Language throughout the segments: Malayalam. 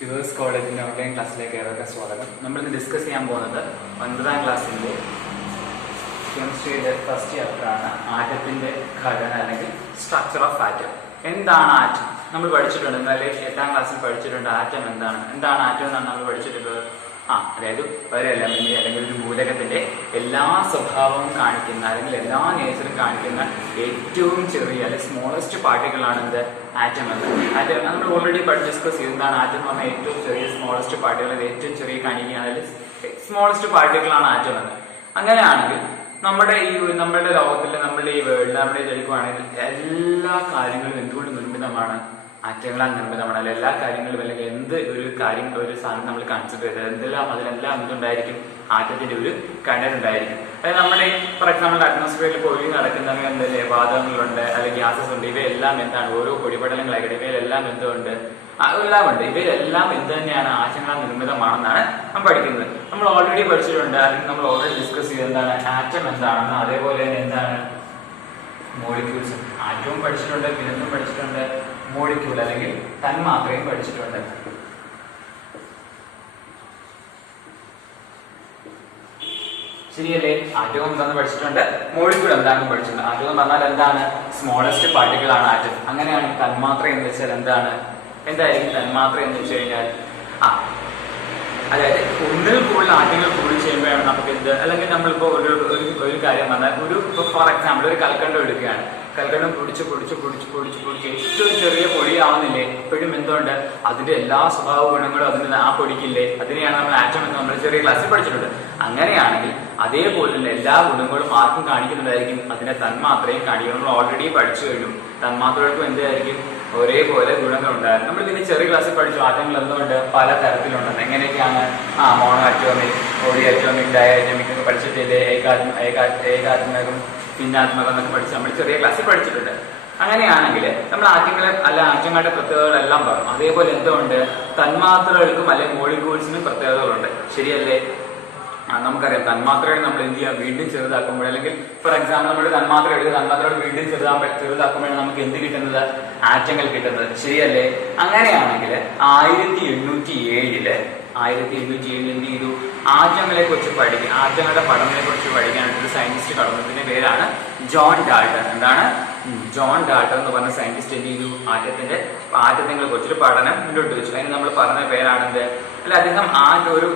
യുവേഴ്സ് കോളേജിന്റെ ഓൺലൈൻ ക്ലാസ്സിലേക്ക് ഏതൊക്കെ സ്വാഗതം. നമ്മളിന്ന് ഡിസ്കസ് ചെയ്യാൻ പോകുന്നത് 9ാം ക്ലാസ്സിന്റെ കെമിസ്ട്രിയുടെ ഫസ്റ്റ് ചാപ്റ്ററാണ് ആറ്റത്തിന്റെ ഘടന അല്ലെങ്കിൽ സ്ട്രക്ചർ ഓഫ് ആറ്റം. എന്താണ് ആറ്റം? നമ്മൾ പഠിച്ചിട്ടുണ്ട്, ഇന്നലെ 8ാം ക്ലാസ്സിൽ പഠിച്ചിട്ടുണ്ട് ആറ്റം എന്താണ് ആറ്റം എന്നാണ് നമ്മൾ പഠിച്ചിട്ടുള്ളത്. അതായത് ഒരു എലമെന്റ് അല്ലെങ്കിൽ ഒരു മൂലകത്തിന്റെ എല്ലാ സ്വഭാവവും കാണിക്കുന്ന അല്ലെങ്കിൽ എല്ലാ നേച്ചറും കാണിക്കുന്ന ഏറ്റവും ചെറിയ അല്ലെങ്കിൽ സ്മോളസ്റ്റ് പാർട്ടിക്കിളാണ് എന്ത് ആറ്റം എന്ന്. ആറ്റം നമ്മൾ ഓൾറെഡി ഡിസ്കസ് ചെയ്തതാണ്. ആറ്റം എന്ന് പറഞ്ഞാൽ ഏറ്റവും ചെറിയ സ്മോളസ്റ്റ് പാർട്ടികൾ, ഏറ്റവും ചെറിയ കാണിക്കുക അല്ലെങ്കിൽ സ്മോളസ്റ്റ് പാർട്ടിക്കിളാണ് ആറ്റം എന്ന്. അങ്ങനെയാണെങ്കിൽ നമ്മുടെ ലോകത്തിൽ, നമ്മുടെ ഈ വേൾഡിൽ, നമ്മുടെ എടുക്കുകയാണെങ്കിൽ എല്ലാ കാര്യങ്ങളും എന്തുകൊണ്ട് നിർമ്മിതമാണ്? ആറ്റങ്ങളാൽ നിർമ്മിതമാണ്. അല്ലെങ്കിൽ എല്ലാ കാര്യങ്ങളും അല്ലെങ്കിൽ എന്ത് ഒരു സാധനം നമ്മൾ കൺസിഡർ ചെയ്തത് അതിലെല്ലാം എന്തുണ്ടായിരിക്കും? ആറ്റത്തിന്റെ ഒരു കണ്ടന്റുണ്ടായിരിക്കും. അതായത് നമ്മുടെ ഫോർ എക്സാമ്പിൾ അറ്റ്മോസ്ഫിയറിൽ പൊടി നടക്കുന്ന എന്തല്ലേ വാതകങ്ങളുണ്ട് അല്ലെങ്കിൽ ഗ്യാസസ് ഉണ്ട്. ഇവയെല്ലാം എന്താണ്? ഓരോ പൊടിപടലങ്ങളായിട്ട് ഇവയിലെല്ലാം എന്തുണ്ട്? എല്ലാം ഉണ്ട്. ഇവയിലെല്ലാം എന്ത് തന്നെയാണ്? ആറ്റങ്ങളാൽ നിർമ്മിതമാണെന്നാണ് നമ്മൾ പഠിക്കുന്നത്. നമ്മൾ ഓൾറെഡി പഠിച്ചിട്ടുണ്ട്, അല്ലെങ്കിൽ നമ്മൾ ഓൾറെഡി ഡിസ്കസ് ചെയ്ത് എന്താണ് ആറ്റം എന്താണെന്ന്. അതേപോലെ തന്നെ എന്താണ് മോളിക്യൂൾസ്. ആറ്റവും പഠിച്ചിട്ടുണ്ട്, പിന്നെന്തും പഠിച്ചിട്ടുണ്ട്, മോളിക്യൂൾ അല്ലെങ്കിൽ തന്മാത്രയും പഠിച്ചിട്ടുണ്ട്. ശരിയല്ലേ? ആറ്റവും എന്താണെന്ന് പഠിച്ചിട്ടുണ്ട്, മോളിക്യൂൾ എന്താണെന്ന് പഠിച്ചിട്ടുണ്ട്. ആറ്റം എന്ന് പറഞ്ഞാൽ എന്താണ്? സ്മോളസ്റ്റ് പാർട്ടിക്കിൾ ആണ് ആറ്റം. അങ്ങനെയാണ് തന്മാത്ര എന്ന് വെച്ചാൽ എന്തായിരിക്കും തന്മാത്ര എന്ന് വെച്ച് കഴിഞ്ഞാൽ അതായത് ഒന്നിൽ കൂടുതൽ ആറ്റങ്ങൾ കൂടി ചെയ്യുമ്പോഴാണ് നമുക്ക് എന്ത്, അല്ലെങ്കിൽ നമ്മളിപ്പോ ഒരു കാര്യം പറഞ്ഞാൽ ഫോർ എക്സാമ്പിൾ ഒരു കൽക്കണ്ടം എടുക്കുകയാണ്. കൽക്കണ്ടം പൊടിച്ച് ഏറ്റവും ചെറിയ പൊടിയാവുന്നില്ലേ? എപ്പോഴും എന്തുകൊണ്ട്? അതിന്റെ എല്ലാ സ്വഭാവ ഗുണങ്ങളും അതിന് ആ പൊടിക്കില്ലേ? അതിനെയാണ് നമ്മൾ ആറ്റം എന്ന് നമ്മൾ ചെറിയ ക്ലാസ്സിൽ പഠിച്ചിട്ടുണ്ട്. അങ്ങനെയാണെങ്കിൽ അതേപോലെ തന്നെ എല്ലാ ഗുണങ്ങളും ആർക്കും കാണിക്കുന്നുണ്ടായിരിക്കും, അതിന്റെ തന്മാത്രയും കാണിക്കും. നമ്മൾ ഓൾറെഡി പഠിച്ചു കഴിഞ്ഞു. തന്മാത്രകൾക്കും എന്തായിരിക്കും? ഒരേപോലെ ഗുണങ്ങൾ ഉണ്ടായിരുന്നു. നമ്മൾ ഇതിന് ചെറിയ ക്ലാസ്സിൽ പഠിച്ചു ആറ്റങ്ങൾ എന്തുകൊണ്ട് പല തരത്തിലുണ്ടെന്ന്. എങ്ങനെയൊക്കെയാണ്? Mono atomic, poly atomic, di atomic ഒക്കെ പഠിച്ചിട്ടില്ലേ? ഏകാത്മകം, ഭിന്നാത്മകം എന്നൊക്കെ പഠിച്ച് നമ്മൾ ചെറിയ ക്ലാസ്സിൽ പഠിച്ചിട്ടുണ്ട്. അങ്ങനെയാണെങ്കിൽ നമ്മൾ ആറ്റങ്ങളുടെ പ്രത്യേകതകളെല്ലാം പറഞ്ഞു. അതേപോലെ എന്തുകൊണ്ട്? തന്മാത്രകൾക്കും അല്ലെങ്കിൽ മോളിക്യൂൾസിനും പ്രത്യേകതകളുണ്ട്. ശരിയല്ലേ? നമുക്കറിയാം തന്മാത്രകൾ നമ്മൾ എന്ത് ചെയ്യാം? വീണ്ടും ചെറുതാക്കുമ്പോൾ, അല്ലെങ്കിൽ ഫോർ എക്സാമ്പിൾ നമ്മുടെ തന്മാത്രകൾ വീണ്ടും ചെറുതാക്കുമ്പോഴാണ് നമുക്ക് എന്ത് കിട്ടുന്നത്? ആറ്റങ്ങൾ കിട്ടുന്നത്. ശരിയല്ലേ? അങ്ങനെയാണെങ്കിൽ 1807 എന്ത് ചെയ്തു? ആറ്റങ്ങളെ കുറിച്ച് ആറ്റങ്ങളുടെ പഠനത്തെ കുറിച്ച് പഠിക്കാനായിട്ട് ഒരു സയന്റിസ്റ്റ് കടന്നതിന്റെ പേരാണ് ജോൺ ഡാൾട്ടൺ. എന്താണ്? ജോൺ ഡാൾട്ടൺ എന്ന് പറഞ്ഞ സയന്റിസ്റ്റ് എന്ത് ചെയ്തു? ആറ്റങ്ങളെ കുറിച്ചൊരു പഠനം മുന്നോട്ട് വെച്ചു. അതിന് നമ്മൾ പറഞ്ഞ പേരാണെന്ത്? അല്ല, അദ്ദേഹം ഒരു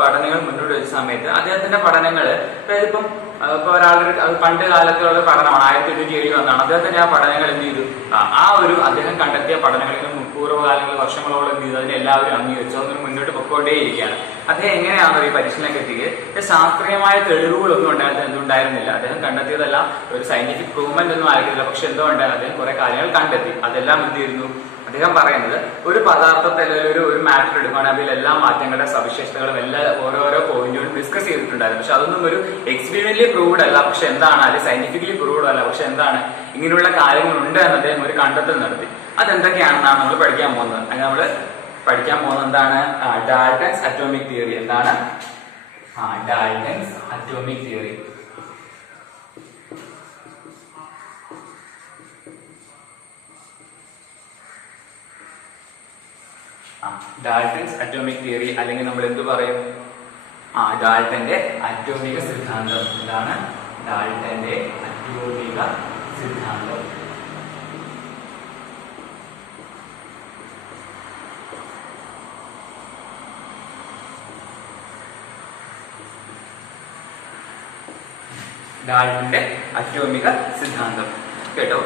പഠനങ്ങൾ മുന്നോട്ട് വെച്ച സമയത്ത് അദ്ദേഹത്തിന്റെ പഠനങ്ങള്, അതായത് ഇപ്പൊ ഒരാളുടെ പണ്ട് കാലത്തുള്ള പഠനമാണ്, 1807 വന്നാണ്. അദ്ദേഹത്തിന്റെ ആ പഠനങ്ങൾ എന്ത് ചെയ്തു? അദ്ദേഹം കണ്ടെത്തിയ പഠനങ്ങളിൽ പൂർവ്വകാലങ്ങളിൽ വർഷങ്ങളോളം എന്ത് ചെയ്തു? അതിനെ എല്ലാവരും അംഗീകരിച്ചു. അതിന് മുന്നോട്ട് പൊക്കോണ്ടേയിരിക്കുകയാണ്. അദ്ദേഹം എങ്ങനെയാണോ ഈ പരിശീലനം എത്തിയത്? ശാസ്ത്രീയമായ തെളിവുകളൊന്നും എന്തുണ്ടായിരുന്നില്ല. അദ്ദേഹം കണ്ടെത്തിയതെല്ലാം ഒരു സയന്റിഫിക് പ്രൂവ്മെന്റ് ഒന്നും ആയിരുന്നില്ല. പക്ഷെ എന്തുകൊണ്ടാണ്? അദ്ദേഹം കുറെ കാര്യങ്ങൾ കണ്ടെത്തി. അതെല്ലാം എന്ത് ചെയ്യുന്നു? അദ്ദേഹം പറയുന്നത് ഒരു പദാർത്ഥത്തെ അല്ലെങ്കിൽ ഒരു മാറ്റർ എടുക്കുകയാണെങ്കിൽ എല്ലാ മാറ്റങ്ങളുടെ സവിശേഷതകളും ഓരോരോ പോയിന്റുകളും ഡിസ്കസ് ചെയ്തിട്ടുണ്ടായിരുന്നു. പക്ഷെ അതൊന്നും ഒരു എക്സ്പീരിയൻലി പ്രൂവ്ഡ് അല്ല. പക്ഷെ എന്താണ്? അത് സയന്റിഫിക്കലി പ്രൂവ്ഡ് അല്ല. പക്ഷെ എന്താണ്? ഇങ്ങനെയുള്ള കാര്യങ്ങളുണ്ട് എന്ന് അദ്ദേഹം ഒരു കണ്ടെത്തൽ നടത്തി. അതെന്തൊക്കെയാണെന്നാണ് നമ്മൾ പഠിക്കാൻ പോകുന്നത്. അങ്ങനെ നമ്മൾ പഠിക്കാൻ പോകുന്നത് എന്താണ്? Dalton's atomic theory. എന്താണ്? Dalton's atomic theory. Dalton's atomic theory, അല്ലെങ്കിൽ നമ്മൾ എന്ത് പറയും? ഡാൾട്ടന്റെ അറ്റോമിക സിദ്ധാന്തം. എന്താണ്? ഡാൾട്ടന്റെ അറ്റോമിക സിദ്ധാന്തം. ഡാൾട്ടന്റെ അറ്റോമിക സിദ്ധാന്തം കേട്ടോ.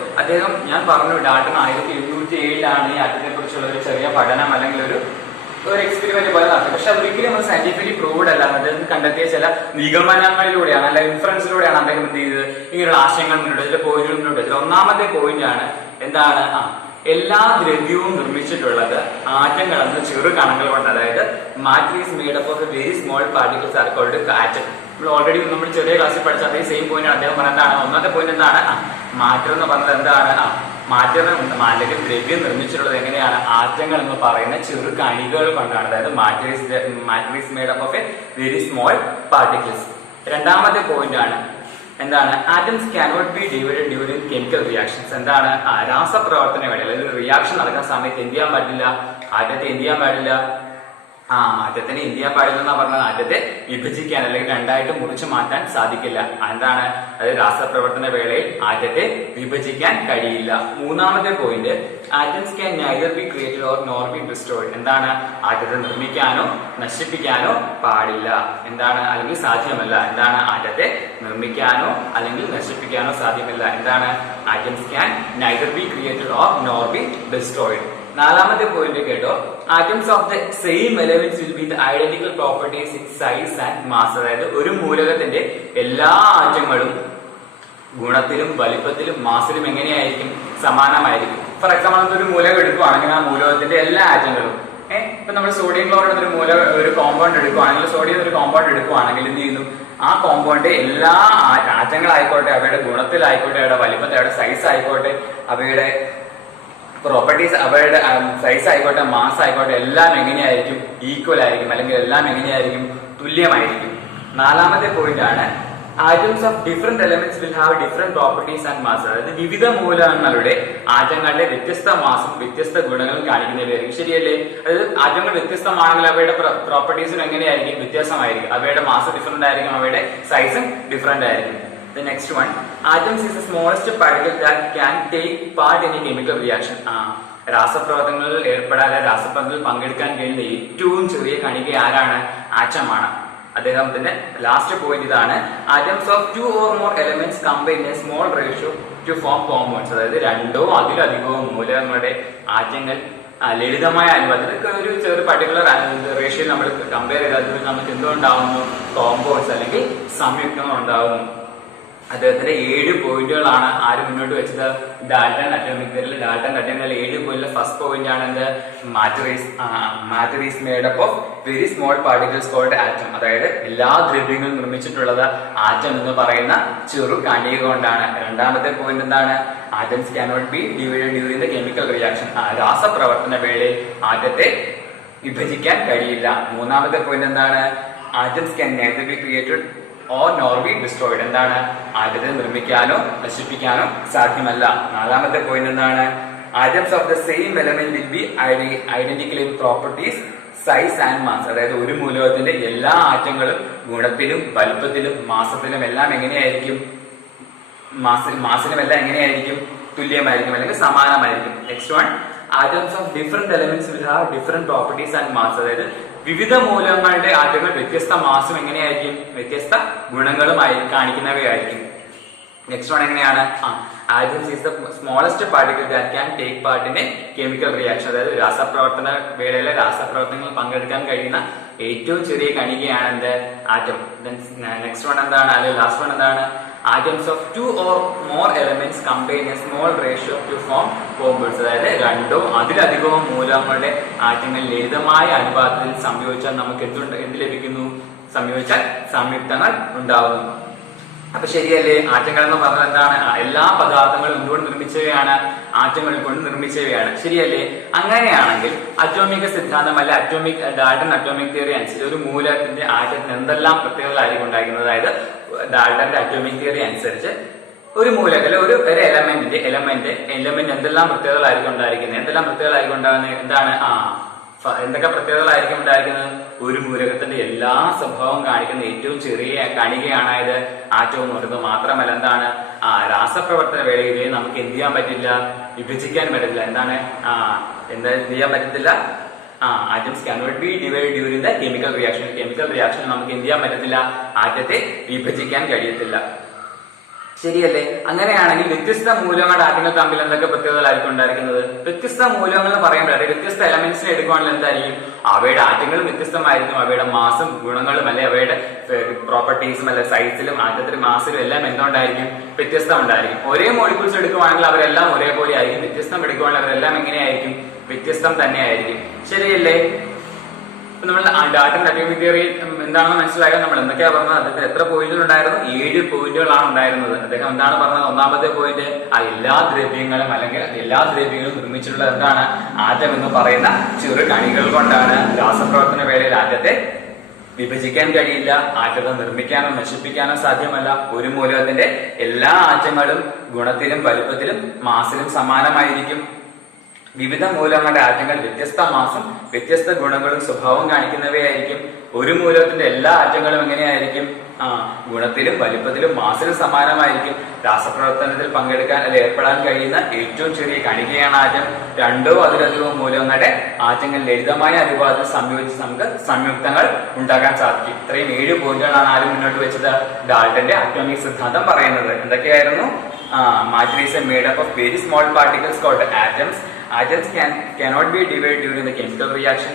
ഞാൻ പറഞ്ഞു ഡാൾട്ടൺ 1807 ഈ ആറ്റത്തെ കുറിച്ചുള്ള ഒരു ചെറിയ പഠനം അല്ലെങ്കിൽ ഒരു എക്സ്പെരിമെന്റ് പോലെ നടത്തി. പക്ഷെ അതൊരിക്കലും നമ്മൾ സയന്റിഫിക്കലി പ്രൂവ്ഡ് അല്ല. അദ്ദേഹം കണ്ടെത്തിയ ചില നിഗമനങ്ങളിലൂടെയാണ് അല്ലെങ്കിൽ ഇൻഫറൻസിലൂടെയാണ് അദ്ദേഹം എന്ത് ചെയ്തത്? ഇങ്ങനെയുള്ള ആശയങ്ങൾ മുന്നോട്ട്, ചില പോയിന്റുകൾ മുന്നോട്ട് വെച്ചത്. ഒന്നാമത്തെ പോയിന്റ് ആണ് എന്താണ്? എല്ലാ ദ്രവ്യവും നിർമ്മിച്ചിട്ടുള്ളത് ആറ്റങ്ങൾ എന്ന ചെറു കണങ്ങൾ കൊണ്ട്. അതായത് matter is made up of a very small particles are called atom. നമ്മൾ ഓൾറെഡി നമ്മൾ ചെറിയ ക്ലാസ്സിൽ പഠിച്ച അതേ സെയിം പോയിന്റ് ആണ് അദ്ദേഹം പറഞ്ഞതാണ്. ഒന്നാമത്തെ പോയിന്റ് എന്താണ്? മാറ്റർ എന്ന് പറഞ്ഞത് എന്താണ്? അല്ലെങ്കിൽ ദ്രവ്യം നിർമ്മിച്ചിട്ടുള്ളത് എങ്ങനെയാണ്? ആറ്റങ്ങൾ എന്ന് പറയുന്ന ചെറു കണികകൾ കൊണ്ടാണ്. അതായത് matter is made up of a very small particles. രണ്ടാമത്തെ പോയിന്റ് ആണ് എന്താണ്? Atoms cannot be divided during chemical reactions. എന്താണ്? രാസപ്രവർത്തനങ്ങളിൽ അല്ലെങ്കിൽ റിയാക്ഷൻ നടക്കുന്ന സമയത്ത് എന്ത് ചെയ്യാൻ പറ്റില്ല? ആറ്റത്തെ എന്ത് ചെയ്യാൻ പാടില്ല? ആറ്റത്തിന് എന്ത് ചെയ്യാൻ പാടില്ലെന്നാ പറഞ്ഞത്? ആറ്റത്തെ വിഭജിക്കാൻ അല്ലെങ്കിൽ രണ്ടായിട്ട് മുറിച്ചു മാറ്റാൻ സാധിക്കില്ല. എന്താണ് അത്? രാസപ്രവർത്തന വേളയിൽ ആറ്റത്തെ വിഭജിക്കാൻ കഴിയില്ല. മൂന്നാമത്തെ point, atoms can neither B created or nor B destroyed. എന്താണ്? ആറ്റത്തെ നിർമ്മിക്കാനോ നശിപ്പിക്കാനോ പാടില്ല. എന്താണ്? അല്ലെങ്കിൽ സാധ്യമല്ല. എന്താണ്? ആറ്റത്തെ നിർമ്മിക്കാനോ അല്ലെങ്കിൽ നശിപ്പിക്കാനോ സാധ്യമല്ല. എന്താണ്? Atoms can neither B created or nor B destroyed. നാലാമത്തെ പോയിന്റ് കേട്ടോ, atoms of the same elements will be the identical properties in size and mass. അതായത് ഒരു മൂലകത്തിന്റെ എല്ലാ ആറ്റങ്ങളും ഗുണത്തിലും വലിപ്പത്തിലും മാസിലും എങ്ങനെയായിരിക്കും? സമാനമായിരിക്കും. ഫോർ എക്സാമ്പിൾ ഒരു മൂലകം എടുക്കുകയാണെങ്കിൽ ആ മൂലകത്തിന്റെ എല്ലാ ആറ്റങ്ങളും ഇപ്പൊ നമ്മൾ സോഡിയം ക്ലോറൈഡ് ഒരു കോമ്പൗണ്ട് എടുക്കുകയാണെങ്കിൽ, സോഡിയം ഒരു കോമ്പൗണ്ട് എടുക്കുകയാണെങ്കിൽ എന്ത് ചെയ്യുന്നു? ആ കോമ്പൗണ്ട് എല്ലാ ആറ്റങ്ങളായിക്കോട്ടെ, അവയുടെ ഗുണത്തിലായിക്കോട്ടെ, അവയുടെ വലിപ്പത്തിൽ, അവയുടെ സൈസ് ആയിക്കോട്ടെ, അവയുടെ പ്രോപ്പർട്ടീസ്, അവരുടെ സൈസ് ആയിക്കോട്ടെ, മാസ് ആയിക്കോട്ടെ, എല്ലാം എങ്ങനെയായിരിക്കും? ഈക്വൽ ആയിരിക്കും, അല്ലെങ്കിൽ എല്ലാം എങ്ങനെയായിരിക്കും? തുല്യമായിരിക്കും. നാലാമത്തെ പോയിന്റ് ആണ്, atoms of different elements will have different properties and mass. അതായത് വിവിധ മൂലകങ്ങളുടെ ആറ്റങ്ങളുടെ വ്യത്യസ്ത മാസും വ്യത്യസ്ത ഗുണങ്ങളും കാണിക്കുന്നവയായിരിക്കും. ശരിയല്ലേ? അതായത് ആറ്റങ്ങൾ വ്യത്യസ്തമാണെങ്കിൽ അവയുടെ പ്രോപ്പർട്ടീസും എങ്ങനെയായിരിക്കും? വ്യത്യാസമായിരിക്കും. അവയുടെ മാസ് ഡിഫറെന്റ് ആയിരിക്കും, അവയുടെ സൈസും ഡിഫറെന്റ് ആയിരിക്കും. The next one, atoms is the smallest particle that can take part in a chemical reaction. രാസപ്രവർത്തനങ്ങളിൽ ഏർപ്പെടാതെ രാസപ്രവർത്തനത്തിൽ പങ്കെടുക്കാൻ കഴിയുന്ന ഏറ്റവും ചെറിയ കണിക ആരാണ്? ആറ്റമാണ്. അദ്ദേഹത്തിന്റെ ലാസ്റ്റ് പോയിന്റ് ഇതാണ്, atoms of 2 or more elements combine a small ratio to form compounds. അതായത് രണ്ടോ അതിലധികമോ മൂലകങ്ങളുടെ ആറ്റങ്ങൾ ലളിതമായ അനുപാതത്തിൽ ഒരു ചെറിയ പർട്ടിക്കുലർ റേഷ്യോ നമ്മൾ കമ്പയർ ചെയ്താൽ നമുക്ക് എന്തുണ്ടാവുന്നു? കോമ്പൗണ്ട്സ് അല്ലെങ്കിൽ സംയുക്തങ്ങൾ ഉണ്ടാവുന്നു. അദ്ദേഹത്തിന്റെ 7 പോയിന്റുകളാണ് ആര് മുന്നോട്ട് വെച്ചത്? ഡാൽട്ടൺ അറ്റോമിക് തിയറിയിൽ. ഡാൽട്ടൺ അറ്റോമിക് തിയറിയിൽ 7 പോയിന്റിലെ ഫസ്റ്റ് പോയിന്റ് ആണ് എന്ത്? Matter is made up of very small particles called atom. അതായത് എല്ലാ ദ്രവ്യങ്ങളും നിർമ്മിച്ചിട്ടുള്ളത് ആറ്റം എന്ന് പറയുന്ന ചെറു കണിക കൊണ്ടാണ്. രണ്ടാമത്തെ പോയിന്റ് എന്താണ്? Atoms cannot be divided during the chemical reaction. രാസപ്രവർത്തന വേളയിൽ ആറ്റത്തെ വിഭജിക്കാൻ കഴിയില്ല. മൂന്നാമത്തെ പോയിന്റ് എന്താണ്? Atoms can neither be created or nor be destroyed. എന്താണ്? ആറ്റത്തെ നിർമ്മിക്കാനോ നശിപ്പിക്കാനോ സാധ്യമല്ല. നാലാമത്തെ പോയിന്റ് എന്താണ്? Atoms of the same element will be identical in properties, size and mass. അതായത് ഒരു മൂലകത്തിന്റെ എല്ലാ ആറ്റങ്ങളും ഗുണത്തിലും വലുപ്പത്തിലും മാസത്തിലും എല്ലാം എങ്ങനെയായിരിക്കും? മാസിലും എല്ലാം എങ്ങനെയായിരിക്കും? തുല്യമായിരിക്കും, അല്ലെങ്കിൽ സമാനമായിരിക്കും. Next one, atoms of different elements will have different properties and mass. അതായത് വിവിധ മൂലകങ്ങളുടെ ആറ്റങ്ങൾ വ്യത്യസ്ത മാസും എങ്ങനെയായിരിക്കും? വ്യത്യസ്ത ഗുണങ്ങളുമായി കാണിക്കുന്നവയായിരിക്കും. നെക്സ്റ്റ് വൺ എങ്ങനെയാണ്? Atoms is the smallest particle that can take part in A chemical reaction. അതായത് രാസപ്രവർത്തന വേളയിലെ രാസപ്രവർത്തനങ്ങളിൽ പങ്കെടുക്കാൻ കഴിയുന്ന ഏറ്റവും ചെറിയ കണികയാണ് എന്ത്? ആറ്റം. നെക്സ്റ്റ് വൺ എന്താണ്? അല്ലെങ്കിൽ ലാസ്റ്റ് വൺ എന്താണ്? Atoms of 2 or more elements combine a small ratio to form compounds. അതായത് രണ്ടോ അതിലധികമോ മൂലകങ്ങളുടെ ആറ്റങ്ങൾ ലളിതമായ അനുപാതത്തിൽ സംയോജിച്ചാൽ നമുക്ക് എന്ത് ലഭിക്കുന്നു? സംയോജിച്ചാൽ സംയുക്തങ്ങൾ ഉണ്ടാവുന്നു. അപ്പൊ ശരിയല്ലേ? ആറ്റങ്ങൾ എന്ന് പറഞ്ഞാൽ എന്താണ്? എല്ലാ പദാർത്ഥങ്ങളും എന്തുകൊണ്ട് നിർമ്മിച്ചവയാണ്? ആറ്റങ്ങൾ കൊണ്ട് നിർമ്മിച്ചവയാണ്. ശരിയല്ലേ? അങ്ങനെയാണെങ്കിൽ അറ്റോമിക സിദ്ധാന്തം അല്ല ഡാൽട്ടൺ അറ്റോമിക് തിയറി അനുസരിച്ച് ഒരു മൂലകത്തിന്റെ ആറ്റത്തിന് എന്തെല്ലാം പ്രത്യേകതകളായിരിക്കും ഉണ്ടായിരിക്കുന്നത്? അതായത് ഡാൽട്ടന്റെ അറ്റോമിക് തിയറി അനുസരിച്ച് ഒരു മൂലകത്തിലെ ഒരു എലമെന്റ് എന്തെല്ലാം പ്രത്യേകതകളായിരിക്കും ഉണ്ടായിരിക്കുന്നത്? എന്തെല്ലാം പ്രത്യേകതകളായിരിക്കും ഉണ്ടാകുന്നത്? എന്താണ്? എന്തൊക്കെ പ്രത്യേകതകളായിരിക്കും ഉണ്ടായിരിക്കുന്നത്? ഒരു മൂലകത്തിന്റെ എല്ലാ സ്വഭാവം കാണിക്കുന്ന ഏറ്റവും ചെറിയ കണികയാണ് ആറ്റം എന്ന് പറയുന്നത്. മാത്രമല്ല എന്താണ്? രാസപ്രവർത്തന വേളയിൽ നമുക്ക് എന്ത് ചെയ്യാൻ പറ്റില്ല? വിഭജിക്കാൻ പറ്റില്ല. എന്താണ്? എന്താ ചെയ്യാൻ പറ്റത്തില്ല? Atoms cannot be divided during the chemical reaction. Chemical reaction നമുക്ക് എന്ത് ചെയ്യാൻ പറ്റത്തില്ല? ആറ്റത്തെ വിഭജിക്കാൻ കഴിയത്തില്ല. ശരിയല്ലേ? അങ്ങനെയാണെങ്കിൽ വ്യത്യസ്ത മൂലകങ്ങളുടെ ആറ്റങ്ങൾ തമ്മിൽ എന്തൊക്കെ പ്രത്യേകതകളായിരിക്കും ഉണ്ടായിരിക്കുന്നത്? വ്യത്യസ്ത മൂലകങ്ങൾ എന്ന് പറയുമ്പോൾ വ്യത്യസ്ത എലമെന്റ്സിനെ എടുക്കുകയാണെങ്കിൽ എന്തായിരിക്കും? അവയുടെ ആറ്റങ്ങളും വ്യത്യസ്തമായിരിക്കും, അവയുടെ മാസും ഗുണങ്ങളും അല്ലെ അവയുടെ പ്രോപ്പർട്ടീസും അല്ലെ സൈസിലും ആറ്റത്തിലും മാസിലും എല്ലാം എന്തുകൊണ്ടായിരിക്കും? വ്യത്യസ്തം ഉണ്ടായിരിക്കും. ഒരേ മോളിക്യൂൾസ് എടുക്കുകയാണെങ്കിൽ അവരെല്ലാം ഒരേപോലെ ആയിരിക്കും. വ്യത്യസ്തം എടുക്കുകയാണെങ്കിൽ അവരെല്ലാം എങ്ങനെയായിരിക്കും? വ്യത്യസ്തം തന്നെയായിരിക്കും. ശരിയല്ലേ? നമ്മൾ ഡാൽട്ടൺ അറ്റോമിക് തിയറി എന്താണെന്ന് മനസ്സിലാക്കാൻ നമ്മൾ എന്തൊക്കെയാ പറഞ്ഞത്? അദ്ദേഹത്തിന് എത്ര പോയിന്റുകൾ ഉണ്ടായിരുന്നു? 7 പോയിന്റുകളാണ് ഉണ്ടായിരുന്നത്. അദ്ദേഹം എന്താണ് പറഞ്ഞത്? ഒന്നാമത്തെ പോയിന്റ്, എല്ലാ ദ്രവ്യങ്ങളും അല്ലെങ്കിൽ എല്ലാ ദ്രവ്യങ്ങളും നിർമ്മിച്ചിട്ടുള്ളത് എന്താണ്? ആറ്റം എന്ന് പറയുന്ന ചെറു കണികൾ കൊണ്ടാണ്. രാസപ്രവർത്തന വേളയിൽ ആറ്റത്തെ വിഭജിക്കാൻ കഴിയില്ല, ആറ്റത്തെ നിർമ്മിക്കാനോ നശിപ്പിക്കാനോ സാധ്യമല്ല. ഒരു മൂലകത്തിന്റെ എല്ലാ ആറ്റങ്ങളും ഗുണത്തിലും വലുപ്പത്തിലും മാസിലും സമാനമായിരിക്കും. വിവിധ മൂലകങ്ങളുടെ ആറ്റങ്ങൾ വ്യത്യസ്ത മാസം വ്യത്യസ്ത ഗുണങ്ങളും സ്വഭാവവും കാണിക്കുന്നവയായിരിക്കും. ഒരു മൂലകത്തിന്റെ എല്ലാ ആറ്റങ്ങളും എങ്ങനെയായിരിക്കും? ഗുണത്തിലും വലിപ്പത്തിലും മാസിലും സമാനമായിരിക്കും. രാസപ്രവർത്തനത്തിൽ പങ്കെടുക്കാൻ ഏർപ്പെടാൻ കഴിയുന്ന ഏറ്റവും ചെറിയ കണികയാണ് ആറ്റം. രണ്ടോ അതിലധികമോ മൂലകങ്ങളുടെ ആറ്റങ്ങൾ ലളിതമായ അനുപാതത്തിൽ സംയോജിച്ച് നമുക്ക് സംയുക്തങ്ങൾ ഉണ്ടാക്കാൻ സാധിക്കും. ഇത്രയും 7 പോയിന്റുകളാണ് ആരും മുന്നോട്ട് വെച്ചത്. ഡാൾട്ടന്റെ അറ്റോമിക് സിദ്ധാന്തം പറയുന്നത് എന്തൊക്കെയായിരുന്നു? Matter is made up of very small particles called atoms. Atoms cannot be divided during the chemical reaction.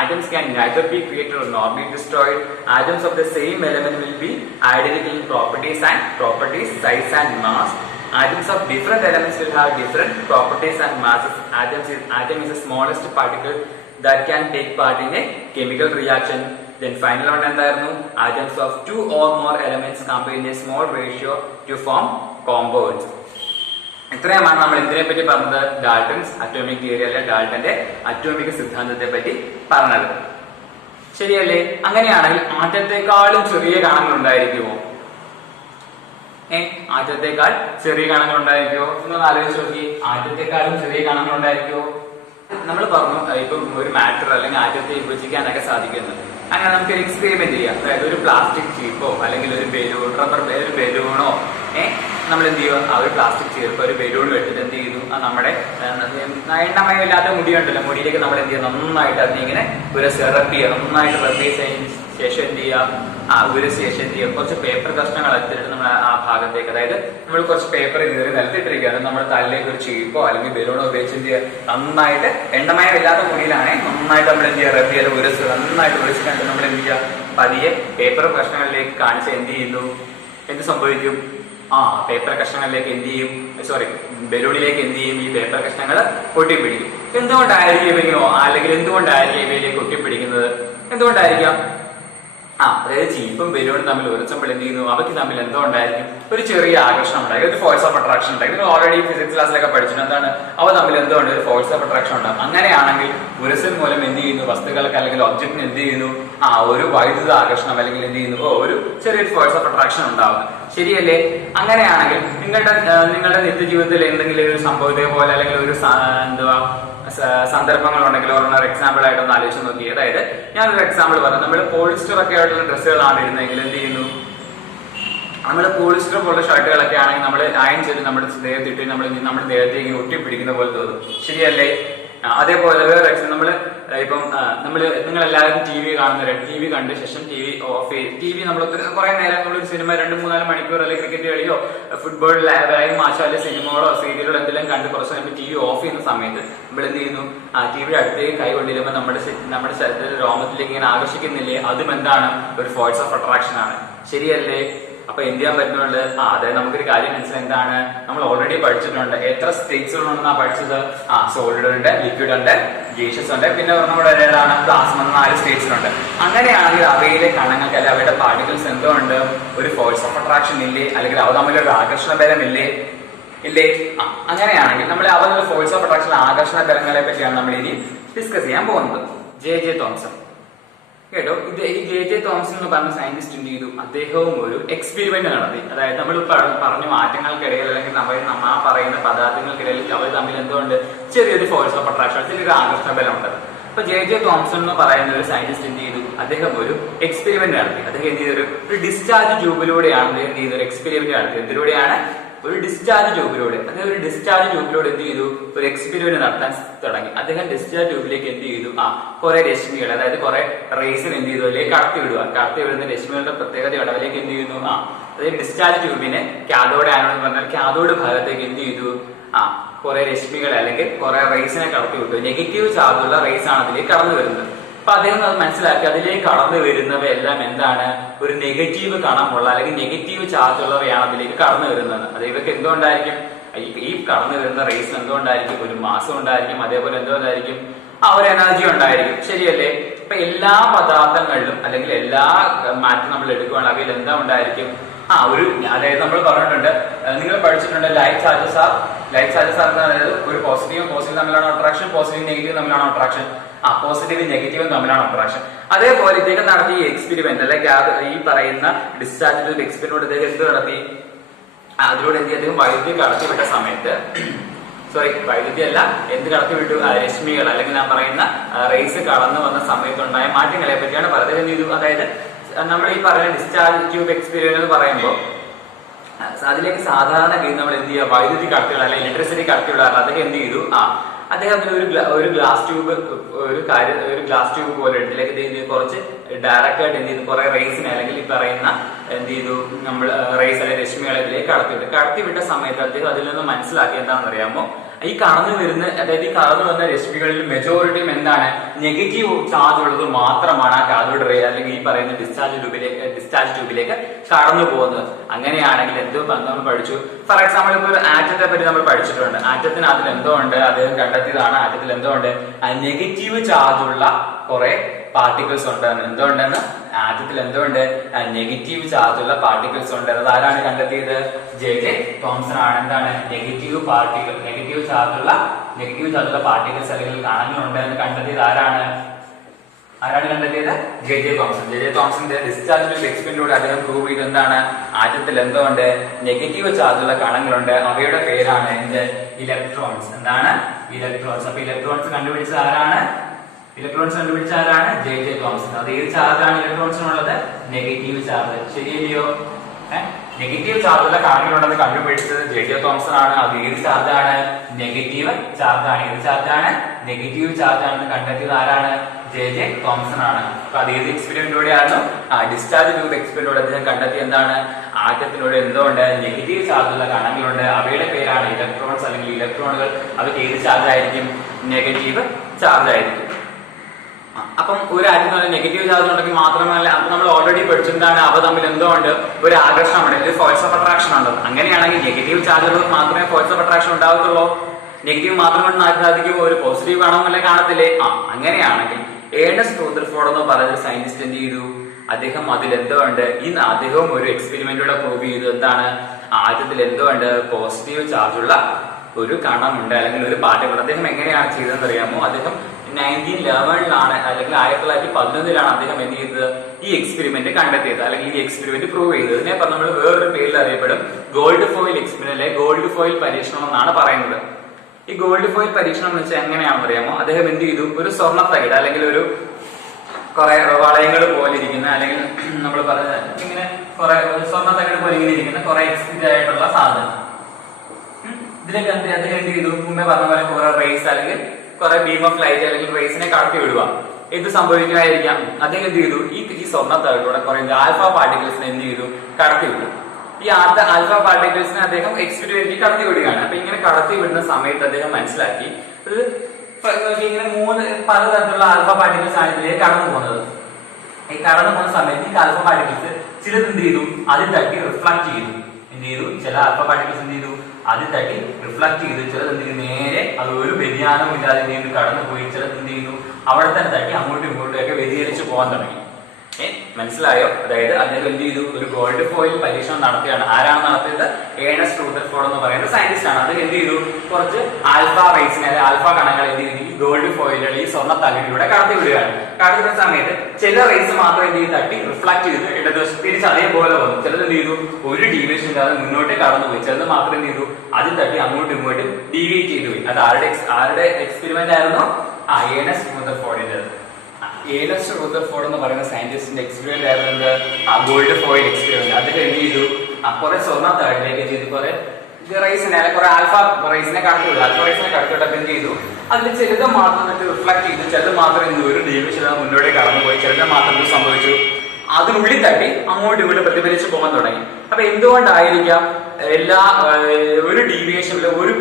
Atoms can neither be created nor be destroyed. Atoms of the same element will be identical in properties, size and mass. Atoms of different elements will have different properties and masses. Atom is the smallest particle that can take part in a chemical reaction. Then final one എന്തായിരുന്നു? Atoms of 2 or more elements combine a small ratio to form compounds. ഇത്രയുമാണ് നമ്മൾ എന്തിനെ പറ്റി പറഞ്ഞത്? ഡാൾട്ടൺസ് അറ്റോമിക് തിയറി അല്ലെ ഡാൾട്ടന്റെ അറ്റോമിക് സിദ്ധാന്തത്തെ പറ്റി പറഞ്ഞത്. ശരിയല്ലേ? അങ്ങനെയാണെങ്കിൽ ആറ്റത്തെക്കാളും ചെറിയ കണങ്ങൾ ഉണ്ടായിരിക്കുമോ? ആറ്റത്തെക്കാൾ ചെറിയ കണങ്ങൾ ഉണ്ടായിരിക്കുമോ? നിങ്ങൾ ആലോചിച്ച് നോക്കി. ആറ്റത്തെക്കാളും ചെറിയ കണങ്ങൾ ഉണ്ടായിരിക്കുമോ? നമ്മൾ പറഞ്ഞു ഇപ്പം ഒരു മാറ്റർ അല്ലെങ്കിൽ ആറ്റത്തെ വിഭജിക്കാനൊക്കെ സാധിക്കുന്നു. അങ്ങനെ നമുക്ക് ഒരു എക്സ്പെരിമെന്റ് ചെയ്യാം. അതായത് ഒരു പ്ലാസ്റ്റിക് ചീപ്പോ അല്ലെങ്കിൽ ഒരു ബലൂൺ ഒരു ബലൂണോ നമ്മൾ എന്ത് ചെയ്യും? ആ ഒരു പ്ലാസ്റ്റിക് ചീർപ്പ് ഒരു ബലൂൺ വെച്ചിട്ട് എന്ത് ചെയ്തു? നമ്മുടെ എണ്ണമയമില്ലാത്ത മുടിയുണ്ടല്ലോ, മുടിയിലേക്ക് നമ്മൾ എന്ത് ചെയ്യുക? നന്നായിട്ട് അതിനിങ്ങനെ റബ് ചെയ്യുക. നന്നായിട്ട് റബ് ചെയ്തതിന് ശേഷം എന്ത് ചെയ്യുക? ഉരച്ച ശേഷം എന്ത് ചെയ്യുക? കുറച്ച് പേപ്പർ കഷ്ണങ്ങൾ എടുത്തിട്ട് നമ്മൾ ആ ഭാഗത്തേക്ക്, അതായത് നമ്മൾ കുറച്ച് പേപ്പർ കീറി നിലത്തിട്ടിരിക്കുകയാണ്. നമ്മുടെ തലയിലേക്ക് ഒരു ചീപ്പോ അല്ലെങ്കിൽ ബലൂണോ ഉപയോഗിച്ച് എന്ത് ചെയ്യുക? നന്നായിട്ട് എണ്ണമയമില്ലാത്ത മുടിയിലാണെ നന്നായിട്ട് നമ്മൾ എന്ത് ചെയ്യുക? റബ് ചെയ്ത് ഉരച്ച് നന്നായിട്ട് ഉരച്ചിട്ട് നമ്മൾ എന്ത് ചെയ്യുക? പതിയെ പേപ്പർ കഷ്ണങ്ങളിലേക്ക് കാണിച്ച് എന്ത് ചെയ്യുന്നു? എന്ത് സംഭവിക്കും? പേപ്പർ കഷ്ണങ്ങളിലേക്ക് എന്ത് ചെയ്യും? ബലൂണിലേക്ക് എന്ത് ചെയ്യും? ഈ പേപ്പർ കഷ്ണങ്ങൾ ഒട്ടിപ്പിടിക്കും. എന്തുകൊണ്ടായിരിക്കും ഇവയോ അല്ലെങ്കിൽ എന്തുകൊണ്ടായിരിക്കും ഇവയിലേക്ക് ഒട്ടിപ്പിടിക്കുന്നത്? എന്തുകൊണ്ടായിരിക്കാം? അതായത് ചീപ്പും ബലൂണും തമ്മിൽ ഉരച്ചപ്പോൾ എന്ത് ചെയ്യുന്നു? അവയ്ക്ക് തമ്മിൽ എന്തോ ഉണ്ടായിരിക്കും? ഒരു ചെറിയ ആകർഷണം ഉണ്ടായി, ഒരു ഫോഴ്സ് ഓഫ് അട്രാക്ഷൻ ഉണ്ടായി. നിങ്ങൾ ഓൾറെഡി ഫിസിക്സ് ക്ലാസ്സിലൊക്കെ പഠിച്ചിട്ടുണ്ട്. എന്താണ്? അവ തമ്മിൽ എന്തോ ഉണ്ട്? ഒരു ഫോഴ്സ് ഓഫ് അട്രാക്ഷൻ ഉണ്ടാകും. അങ്ങനെയാണെങ്കിൽ ഉരസൽ മൂലം എന്ത് ചെയ്യുന്നു? വസ്തുക്കൾക്ക് അല്ലെങ്കിൽ ഒബ്ജക്റ്റിന് എന്ത് ചെയ്യുന്നു? ഒരു വൈദ്യുത ആകർഷണം അല്ലെങ്കിൽ എന്ത് ചെയ്യുന്നു? ഒരു ചെറിയൊരു ഫോഴ്സ് ഓഫ് അട്രാക്ഷൻ ഉണ്ടാവുന്നു. ശരിയല്ലേ? അങ്ങനെയാണെങ്കിൽ നിങ്ങളുടെ നിത്യജീവിതത്തിൽ എന്തെങ്കിലും ഒരു സംഭവത്തെ പോലെ അല്ലെങ്കിൽ ഒരു സന്ദർഭങ്ങൾ ഉണ്ടെങ്കിൽ ഓരോ എക്സാമ്പിൾ ആയിട്ടൊന്ന് ആലോചിച്ച് നോക്കി. അതായത് ഞാനൊരു എക്സാമ്പിൾ പറഞ്ഞു. നമ്മൾ പോളിസ്റ്റർ ഒക്കെ ആയിട്ടുള്ള ഡ്രസ്സുകളാണ് ഇടുന്നതെങ്കിൽ എന്ത് ചെയ്യുന്നു? നമ്മൾ പോളിസ്റ്റർ പോലുള്ള ഷർട്ടുകളൊക്കെ ആണെങ്കിൽ നമ്മൾ അയൺ ചെയ്ത് നമ്മുടെ ദേഹത്തിട്ട് നമ്മുടെ ദേഹത്തേക്ക് ഒട്ടിപ്പിടിക്കുന്ന പോലെ തോന്നും. ശരിയല്ലേ? അതേപോലെ വേറെ ഇപ്പം നിങ്ങൾ എല്ലാവരും ടി വി കാണുന്നവരാണ്. ടി വി കണ്ട ശേഷം ടി വി ഓഫ് ചെയ്ത് ടി വി നമ്മൾ കുറെ നേരം നമ്മളൊരു സിനിമ 2-3 മണിക്കൂർ അല്ലെങ്കിൽ ക്രിക്കറ്റ് കളിയോ ഫുട്ബോൾ ലൈവ് മാച്ചോ അല്ലെങ്കിൽ സിനിമകളോ സീരിയലോ എന്തെങ്കിലും കണ്ട് കുറച്ച് നേരം ടി വി ഓഫ് ചെയ്യുന്ന സമയത്ത് നമ്മൾ എന്ത് ചെയ്യുന്നു? ടി വിയുടെ അടുത്തേക്ക് കൈ കൊണ്ടിരുമ്പോൾ നമ്മുടെ ശരീരത്തിൽ രോമത്തിലേക്ക് ഇങ്ങനെ ആകർഷിക്കുന്നില്ലേ? അതും എന്താണ്? ഒരു ഫോഴ്സ് ഓഫ് അട്രാക്ഷൻ ആണ്. ശരിയല്ലേ? അപ്പൊ എന്ത് ചെയ്യാൻ പറ്റുന്നുണ്ട്? അതായത് നമുക്കൊരു കാര്യം മനസ്സിലായി. എന്താണ്? നമ്മൾ ഓൾറെഡി പഠിച്ചിട്ടുണ്ട്. എത്ര സ്റ്റേറ്റ്സുകളുണ്ടെന്നാ പഠിച്ചത്? സോളിഡ് ഉണ്ട്, ലിക്വിഡ് ഉണ്ട്, ഗ്യാസസ് ഉണ്ട്, പിന്നെ നമ്മുടെ ഏതാണ്? പ്ലാസ്മ. 4 സ്റ്റേറ്റ്സിലുണ്ട്. അങ്ങനെയാണെങ്കിൽ അവയിലെ കണങ്ങൾക്ക് അല്ലെങ്കിൽ അവയുടെ പാർട്ടിക്കിൾസ് എന്തോ ഉണ്ട്? ഒരു ഫോഴ്സ് ഓഫ് അട്രാക്ഷൻ ഇല്ലേ? അല്ലെങ്കിൽ അവ തമ്മിലൊരു ആകർഷണ ബലം ഇല്ലേ? അങ്ങനെയാണെങ്കിൽ നമ്മൾ അവരുടെ ഫോഴ്സ് ഓഫ് അട്രാക്ഷൻ ആകർഷണ ബലങ്ങളെ പറ്റിയാണ് നമ്മൾ ഇനി ഡിസ്കസ് ചെയ്യാൻ പോകുന്നത്. ജെ തോംസൺ കേട്ടോ. ഈ ജെ തോംസൺ എന്ന് പറഞ്ഞ സയന്റിസ്റ്റ് എന്ത് ചെയ്തു? അദ്ദേഹവും ഒരു എക്സ്പെരിമെന്റ് നടത്തി. അതായത് നമ്മൾ പറഞ്ഞു മാറ്റങ്ങൾക്കിടയിൽ അല്ലെങ്കിൽ നമ്മൾ ആ പറയുന്ന പദാർത്ഥങ്ങൾക്കിടയിൽ അവർ തമ്മിൽ എന്തുകൊണ്ട്? ചെറിയൊരു ഫോഴ്സ് ഓഫ് അട്രാക്ഷൻ, ചെറിയൊരു ആകർഷണ ബലം ഉണ്ട്. അപ്പൊ ജെ തോംസൺ എന്ന് പറയുന്ന ഒരു സയന്റിസ്റ്റ് എന്ത് ചെയ്തു? അദ്ദേഹം ഒരു എക്സ്പെരിമെന്റ് നടത്തി. അദ്ദേഹം എന്ത് ചെയ്തു? ഒരു ഡിസ്ചാർജ് ട്യൂബിലൂടെയാണ് അദ്ദേഹം എന്ത് ചെയ്തു? ഒരു എക്സ്പെരിമെന്റ് നടത്തി. എന്തിലൂടെയാണ്? ഒരു ഡിസ്ചാർജ് ട്യൂബിലൂടെ. അദ്ദേഹം ഒരു ഡിസ്ചാർജ് ട്യൂബിലൂടെ എന്ത് ചെയ്തു? ഒരു എക്സ്പെരിമെന്റ് നടത്താൻ തുടങ്ങി. അദ്ദേഹം ഡിസ്ചാർജ് ട്യൂബിലേക്ക് എന്ത് ചെയ്തു? കുറെ രശ്മികൾ, അതായത് കുറെ റേസിന് എന്ത് ചെയ്തു? അതിലേക്ക് കടത്തി വിടുക. കടത്തി വിടുന്ന രശ്മികളുടെ പ്രത്യേകതയാണ് അതിലേക്ക് എന്ത് ചെയ്യുന്നു? അതായത് ഡിസ്ചാർജ് ട്യൂബിനെ കാഥോഡ് ആനോഡ് എന്ന് പറഞ്ഞാൽ കാഥോഡ് ഭാഗത്തേക്ക് എന്ത് ചെയ്തു? കുറെ രശ്മികളെ അല്ലെങ്കിൽ കുറെ റേസിനെ കടത്തി വിട്ടു. നെഗറ്റീവ് ചാർജുള്ള റേസ് ആണ് അതിലേക്ക് കടന്നു വരുന്നത്. അപ്പൊ അദ്ദേഹം അത് മനസ്സിലാക്കി. അതിലേക്ക് കടന്നു വരുന്നവയെല്ലാം എന്താണ്? ഒരു നെഗറ്റീവ് കണമുള്ള അല്ലെങ്കിൽ നെഗറ്റീവ് ചാർജ് ഉള്ളവയാണ് അതിലേക്ക് കടന്നു വരുന്നത്. അത് ഇവർക്ക് എന്തുകൊണ്ടായിരിക്കും? ഈ കടന്നു വരുന്ന റേസിന് എന്തുകൊണ്ടായിരിക്കും? ഒരു മാസം ഉണ്ടായിരിക്കും. അതേപോലെ എന്തുകൊണ്ടായിരിക്കും? ഒരു എനർജി ഉണ്ടായിരിക്കും. ശരിയല്ലേ? ഇപ്പൊ എല്ലാ പദാർത്ഥങ്ങളിലും അല്ലെങ്കിൽ എല്ലാ മാറ്റം നമ്മൾ എടുക്കുകയാണെങ്കിൽ അവയിൽ എന്താ ഉണ്ടായിരിക്കും? അതായത് നമ്മൾ പറഞ്ഞിട്ടുണ്ട്, നിങ്ങൾ പഠിച്ചിട്ടുണ്ട് ലൈറ്റ് ചാർജസ് ആർ അതായത് ഒരു പോസിറ്റീവും തമ്മിലാണ് അട്രാക്ഷൻ, പോസിറ്റീവ് നെഗറ്റീവ് തമ്മിലാണ് അട്രാക്ഷൻ, പോസിറ്റീവ് നെഗറ്റീവും തമ്മിലാണ് അട്രാക്ഷൻ. അതേപോലെ ഇദ്ദേഹം നടത്തിയ എക്സ്പെരിമെന്റ് അല്ലെങ്കിൽ ഈ പറയുന്ന ഡിസ്ചാർജ് എക്സ്പെരിമെന്റ് അദ്ദേഹം എന്ത് നടത്തി? അതിലൂടെ എന്ത് അദ്ദേഹം വൈദ്യുതി കടത്തിവിട്ട സമയത്ത് വൈദ്യുതി അല്ല, എന്ത് കടത്തി വിട്ടു? രശ്മികൾ അല്ലെങ്കിൽ ഞാൻ പറയുന്ന റേസ് കടന്നു വന്ന സമയത്തുണ്ടായ മാറ്റങ്ങളെ പറ്റിയാണ് പറയുന്നത്. എന്ത് ചെയ്തു? അതായത് നമ്മൾ ഈ പറയുന്ന ഡിസ്ചാർജ് ട്യൂബ് എക്സ്പീരിയൻസ് എന്ന് പറയുമ്പോൾ അതിലേക്ക് സാധാരണ നമ്മൾ എന്ത് ചെയ്യുക? വൈദ്യുതി കടത്തിയുള്ള അല്ലെങ്കിൽ ഇലക്ട്രിസിറ്റി കടത്തിയുള്ള അദ്ദേഹം എന്ത് ചെയ്തു? അദ്ദേഹത്തിന് ഒരു ഗ്ലാസ് ട്യൂബ് ഒരു ഗ്ലാസ് ട്യൂബ് പോലെ ഇതിലേക്ക് എന്ത് ചെയ്തു? കുറച്ച് ഡയറക്റ്റ് ആയിട്ട് എന്ത് ചെയ്തു? കുറെ റേസിനെ അല്ലെങ്കിൽ ഈ പറയുന്ന എന്ത് ചെയ്തു? നമ്മൾ റേസ് അല്ലെങ്കിൽ രശ്മികളെ ഇതിലേക്ക് കടത്തിവിട്ട സമയത്ത് അദ്ദേഹം അതിൽ നിന്ന് മനസ്സിലാക്കി എന്താണെന്ന് അറിയാമോ? ഈ കടന്നു വന്ന രശ്മികളിൽ മെജോറിറ്റിയും എന്താണ്? നെഗറ്റീവ് ചാർജ് ഉള്ളത് മാത്രമാണ് ആ കാഥോഡ് റേ അല്ലെങ്കിൽ ഈ പറയുന്ന ഡിസ്ചാർജ് ട്യൂബിലേക്ക് കടന്നു പോകുന്നത്. അങ്ങനെയാണെങ്കിൽ എന്തോ നമ്മൾ പഠിച്ചു. ഫോർ എക്സാമ്പിൾ ഇപ്പൊ ഒരു ആറ്റത്തെ പറ്റി നമ്മൾ പഠിച്ചിട്ടുണ്ട്. ആറ്റത്തിന് അതിൽ എന്തോ ഉണ്ട്, അദ്ദേഹം കണ്ടെത്തിയതാണ്. ആറ്റത്തിൽ എന്തോ ഉണ്ട്? നെഗറ്റീവ് ചാർജ് ഉള്ള കുറെ പാർട്ടിക്കിൾസ് ഉണ്ടെന്ന്. എന്തുകൊണ്ടെന്ന്? ആറ്റത്തിൽ എന്തുകൊണ്ട്? നെഗറ്റീവ് ചാർജ് ഉള്ള പാർട്ടിക്കിൾസ് ഉണ്ട്. അത് ആരാണ് കണ്ടെത്തിയത്? ജെ തോംസൺ ആണ്. എന്താണ്? നെഗറ്റീവ് ചാർജ് ഉള്ള പാർട്ടിക്കിൾസ് അല്ലെങ്കിൽ കണങ്ങൾ ഉണ്ട് എന്ന് കണ്ടെത്തിയത് ആരാണ് കണ്ടെത്തിയത്? ജെ തോംസന്റെ ഡിസ്ചാർജ് ട്യൂബ് എക്സ്പെരിമെന്റിലൂടെ അദ്ദേഹം പ്രൂവ് ചെയ്ത് എന്താണ്? ആറ്റത്തിൽ എന്തുകൊണ്ട്? നെഗറ്റീവ് ചാർജ് ഉള്ള കണങ്ങളുണ്ട്. അവയുടെ പേരാണ് എന്ത്? ഇലക്ട്രോൺസ്. എന്താണ്? ഇലക്ട്രോൺസ്. അപ്പൊ ഇലക്ട്രോൺസ് കണ്ടുപിടിച്ചത് ആരാണ്? J Thomson. അത് ഏത് ചാർജാണ് ഇലക്ട്രോൺസിനുള്ളത്? Negative charge. ശരിയല്ലയോ? നെഗറ്റീവ് ചാർജുള്ള കണങ്ങളുണ്ടെന്ന് കണ്ടുപിടിച്ചത് ജെ തോംസൺ ആണ്. അത് ഏത് ചാർജാണ്? നെഗറ്റീവ് ചാർജാണ്. ഏത് ചാർജാണ്? നെഗറ്റീവ് ചാർജ് ആണെന്ന് കണ്ടെത്തിയത് ആരാണ്? ജെ തോംസൺ ആണ്. അപ്പൊ അത് ഏത് എക്സ്പെരിമെന്റിലൂടെയായിരുന്നു? ഡിസ്ചാർജ് ട്യൂബ് എക്സ്പെരിമെന്റിലൂടെ അദ്ദേഹം കണ്ടെത്തി എന്താണ്? ആറ്റത്തിലൂടെ എന്തുകൊണ്ട്? നെഗറ്റീവ് ചാർജുള്ള കണങ്ങളുണ്ട്. അവയുടെ പേരാണ് ഇലക്ട്രോൺസ് അല്ലെങ്കിൽ ഇലക്ട്രോണുകൾ. അവയ്ക്ക് ഏത് ചാർജ് ആയിരിക്കും? നെഗറ്റീവ് ചാർജ് ആയിരിക്കും. അപ്പം ഒരു ആറ്റത്തിന് നെഗറ്റീവ് ചാർജ് ഉണ്ടെങ്കിൽ മാത്രമല്ല, അപ്പൊ നമ്മൾ ഓൾറെഡി പഠിച്ചെന്താണ്? അവ തമ്മിൽ എന്തോ ഉണ്ട്? ഒരു ആകർഷണമാണ്, ഒരു ഫോഴ്സ് ഓഫ് അട്രാക്ഷൻ ഉണ്ട്. അങ്ങനെയാണെങ്കിൽ നെഗറ്റീവ് ചാർജുകൾ മാത്രമേ ഫോഴ്സ് ഓഫ് അട്രാക്ഷൻ ഉണ്ടാകത്തുള്ളൂ. നെഗറ്റീവ് മാത്രം കൊണ്ട് സാധിക്കുമ്പോൾ ഒരു പോസിറ്റീവ് കാണുമല്ലേ? കാണത്തില്ലേ? അങ്ങനെയാണെങ്കിൽ ഏണസ്റ്റ് റൂദർഫോർഡ് എന്ന് പറയുന്ന സയന്റിസ്റ്റ് എന്ത് ചെയ്തു? അദ്ദേഹം അതിൽ എന്തോ ഉണ്ട്? അദ്ദേഹവും ഒരു എക്സ്പെരിമെന്റിലൂടെ പ്രൂവ് ചെയ്തു എന്താണ്? ആറ്റത്തിൽ എന്തോ ഉണ്ട്? പോസിറ്റീവ് ചാർജുള്ള ഒരു കണമുണ്ട് അല്ലെങ്കിൽ ഒരു പാർട്ടിക്കിൾ. അദ്ദേഹം എങ്ങനെയാണ് ചെയ്തതെന്ന് അറിയാമോ? അദ്ദേഹം 1911 അല്ലെങ്കിൽ 1911 അദ്ദേഹം എന്ത് ചെയ്തത്? ഈ എക്സ്പെരിമെന്റ് കണ്ടെത്തിയത് അല്ലെങ്കിൽ ഈ എക്സ്പെരിമെന്റ് പ്രൂവ് ചെയ്തത്. ഇതിനെ നമ്മൾ വേറൊരു പേരിൽ അറിയപ്പെടും gold foil experiment, gold foil പരീക്ഷണം എന്നാണ് പറയുന്നത്. ഈ ഗോൾഡ് ഫോയിൽ പരീക്ഷണം എന്ന് വെച്ചാൽ എങ്ങനെയാണെന്ന് അറിയാമോ? അദ്ദേഹം എന്ത് ചെയ്തു? ഒരു സ്വർണ്ണത്തകിട് അല്ലെങ്കിൽ ഒരു കുറെ വളയങ്ങൾ പോലെ ഇരിക്കുന്ന അല്ലെങ്കിൽ നമ്മൾ പറഞ്ഞ ഇങ്ങനെ കുറെ സ്വർണ്ണത്തകിട് പോലെ ഇങ്ങനെ ഇരിക്കുന്ന കുറെ ഇതായിട്ടുള്ള സാധനം ഇതിലേക്ക് അദ്ദേഹം എന്ത് ചെയ്തു? മുമ്പേ പറഞ്ഞ പോലെ കുറെ റേസ് അല്ലെങ്കിൽ കുറെ ബീം ഓഫ് ലൈറ്റ് അല്ലെങ്കിൽ റേസിനെ കടത്തി വിടുക. എന്ത് സംഭവിക്കുമായിരിക്കാം? അദ്ദേഹം എന്ത് ചെയ്തു? ഈ സ്വർണ്ണത്തകിലൂടെ കുറെ ആൽഫ പാർട്ടിക്കിൾസിനെ എന്ത് ചെയ്തു? കടത്തി വിട്ടു. ഈ ആൽഫ പാർട്ടിക്കിൾസിനെ അദ്ദേഹം എക്സ്പെരിമെന്റിൽ കടത്തി വിടുകയാണ്. അപ്പൊ ഇങ്ങനെ കടത്തി വിടുന്ന സമയത്ത് അദ്ദേഹം മനസ്സിലാക്കി ഇങ്ങനെ പലതരത്തിലുള്ള ആൽഫ പാർട്ടിക്കിൾസ് ആണ് ഇതിലേക്ക് കടന്നു പോകുന്നത്. ഈ കടന്നു പോകുന്ന സമയത്ത് ഈ ആൽഫ പാർട്ടിക്കിൾസ് ചിലത് എന്ത് ചെയ്തു? അതിൽ തട്ടി റിഫ്ലക്ട് ചെയ്തു. എന്ത് ചെയ്തു? ചില ആൽഫ പാർട്ടിക്കിൾസ് എന്ത് ചെയ്തു? അതിൽ തട്ടി റിഫ്ലക്ട് ചെയ്തു. ചിലത് എന്ത് ചെയ്തു? നേരെ അത് ഒരു വ്യതിയാനവും ഇല്ലാതെ എന്ത് ചെയ്തു? കടന്നു പോയി. ചിലത് എന്ത് ചെയ്യുന്നു? അവിടെ തന്നെ തട്ടി അങ്ങോട്ടും ഇങ്ങോട്ടും ഒക്കെ വ്യതിചലിച്ച് പോകാൻ തുടങ്ങി. മനസ്സിലായോ? അതായത് അദ്ദേഹം എന്ത് ചെയ്തു? ഒരു ഗോൾഡ് ഫോയിൽ പരീക്ഷണം നടത്തുകയാണ്. ആരാണ് നടത്തിയത്? ഏണസ്റ്റ് റൂദർഫോർഡ് എന്ന് പറയുന്ന സയന്റിസ്റ്റ് ആണ്. അദ്ദേഹം എന്ത് ചെയ്തു? കുറച്ച് ആൽഫ റേസിനെ അല്ലെങ്കിൽ ആൽഫ കണങ്ങൾ എന്ത് ചെയ്തു? ഈ ഗോൾഡ് ഫോയിലുള്ള ഈ സ്വർണ്ണ തകിടിലൂടെ കടത്തി വിടുകയാണ്. കടത്തിവിടുന്ന സമയത്ത് ചില റേസ് മാത്രം എന്ത് ചെയ്ത് തട്ടി റിഫ്ലക്ട് ചെയ്തു ഇടതുവശം തിരിച്ച് അതേപോലെ വന്നു. ചിലത് എന്ത് ചെയ്തു? ഒരു ഡീവിയേഷൻ ഇല്ലാതെ മുന്നോട്ട് കടന്നുപോയി. ചിലത് മാത്രം എന്ത് ചെയ്തു? അതിൽ തട്ടി അങ്ങോട്ടും ഇങ്ങോട്ടും ഡീവിയേറ്റ് ചെയ്തു പോയി. അത് ആരുടെ എക്സ്പെരിമെന്റ് ആയിരുന്നു? ഏണസ്റ്റ് റൂദർഫോർഡിന്റെ. ഏണസ്റ്റ് റൂദർഫോർഡ് എന്ന് പറയുന്ന സയന്റിസ്റ്റിന്റെ എക്സ്പെരിമെന്റ് ആയിരുന്നു ഗോൾഡ് ഫോയിൽ എക്സ്പെരിമെന്റ്. അദ്ദേഹം എന്ത് ചെയ്തു? കുറെ സ്വർണ്ണ തകിടിലേക്ക് ചെയ്തു കുറെ റൈസിനെ അല്ലെങ്കിൽ കുറെ ആൽഫ റൈസിനെ കടത്തിവിട്ടു. ആൽഫ റൈസിനെ കടത്തിവിട്ടപ്പോൾ എന്ത് ചെയ്തു? അതിൽ ചിലത് മാത്രം റിഫ്ലക്ട് ചെയ്തു. ചിലത് മാത്രം എന്ത് ഒരു ഡീവിയേഷൻ മുന്നോട്ട് കടന്നുപോയി. ചിലത് മാത്രം എന്ത് സംഭവിച്ചു? അതിനുള്ളിൽ തട്ടി അങ്ങോട്ടും ഇങ്ങോട്ടും പ്രതിഫലിച്ച് പോകാൻ തുടങ്ങി. അപ്പൊ എന്തുകൊണ്ടായിരിക്കാം ഒരു ഡീവിയേഷനിൽ ഒരു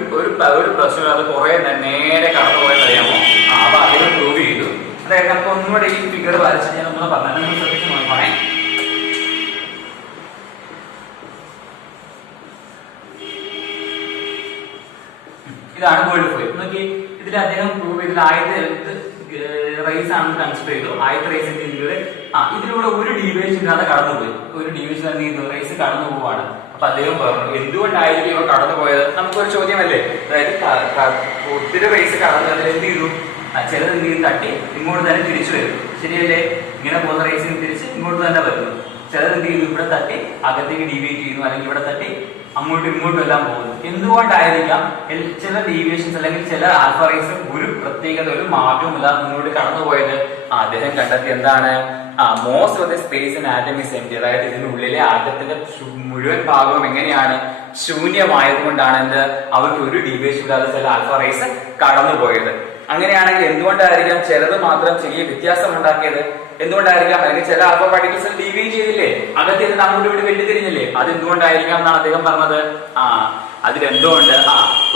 പ്രശ്നമില്ലാതെ കുറെ നേരെ കടന്നുപോയെന്ന് അറിയാമോ? അപ്പൊ അദ്ദേഹം പ്രൂവ് ചെയ്തു. അതായത് നമുക്ക് ഒന്നുകൂടെ ഈ ഫിഗർ വരച്ച് ഞാൻ നമ്മൾ പറഞ്ഞാൽ നമ്മൾ ശ്രദ്ധിച്ച് നോക്കണേ. ഇതാണ് ഗോൾഡ് ഫോയിൽ. നോക്കി, ഇതിൽ അദ്ദേഹം പ്രൂവ് ചെയ്തത് ആദ്യത്തെ റേസ് ആണ് കൺസിഡർ ചെയ്തു. ആദ്യത്തെ റേസിന്റെ ഇതിലൂടെ ഒരു ഡീവിയേഷൻ ഇല്ലാതെ കടന്നുപോയി. ഒരു ഡീവിയേഷൻ എന്ത് ചെയ്തു? റേസ് കടന്നു പോവാണ്. അപ്പൊ അദ്ദേഹം പറഞ്ഞു എന്തുകൊണ്ടായിരിക്കും ഇവ കടന്നു പോയത്? നമുക്കൊരു ചോദ്യമല്ലേ. അതായത് ഒത്തിരി റേസ് കടന്നതിൽ എന്ത് ചെയ്തു? ചിലത് എന്ത് ചെയ്ത് തട്ടി ഇങ്ങോട്ട് തന്നെ തിരിച്ചു വരും. ശരിയല്ലേ? ഇങ്ങനെ പോകുന്ന റേസിന് തിരിച്ച് ഇങ്ങോട്ട് തന്നെ വരുന്നു. ചിലത് എന്ത് ചെയ്തു? ഇവിടെ തട്ടി അകത്തേക്ക് ഡീവിയേറ്റ് ചെയ്യുന്നു അല്ലെങ്കിൽ ഇവിടെ തട്ടി അങ്ങോട്ടും ഇങ്ങോട്ടും എല്ലാം പോകുന്നു. എന്തുകൊണ്ടായിരിക്കാം ചില ഡീവിയേഷൻസ് അല്ലെങ്കിൽ ചില ആൽഫ റേസ് ഒരു പ്രത്യേകത ഒരു മാറ്റവും ഇല്ലാതെ മുന്നോട്ട് കടന്നുപോയത്? അദ്ദേഹം കണ്ടെത്തി എന്താണ്, most of the space in atom is empty. അതായത് ഇതിനുള്ളിലെ ആറ്റത്തിന്റെ മുഴുവൻ ഭാഗവും എങ്ങനെയാണ്, ശൂന്യമായതുകൊണ്ടാണ് എന്ത് അവർക്ക് ഒരു ഡീവിയേഷൻ ഇല്ലാതെ ചില ആൽഫ റേസ് കടന്നുപോയത്. അങ്ങനെയാണെങ്കിൽ എന്തുകൊണ്ടായിരിക്കാം ചിലത് മാത്രം ചെറിയ വ്യത്യാസം ഉണ്ടാക്കിയത്? എന്തുകൊണ്ടായിരിക്കാം? അല്ലെങ്കിൽ ചില ആൽഫ പാർട്ടിക്കിൾസ് ഡീവിയേറ്റ് ചെയ്തില്ലേ, അകത്തിരുന്ന് അങ്ങോട്ട് ഇവിടെ വെട്ടി തിരിഞ്ഞില്ലേ, അത് എന്തുകൊണ്ടായിരിക്കാം എന്നാണ് അദ്ദേഹം പറഞ്ഞത്. അതിലെന്തുകൊണ്ട്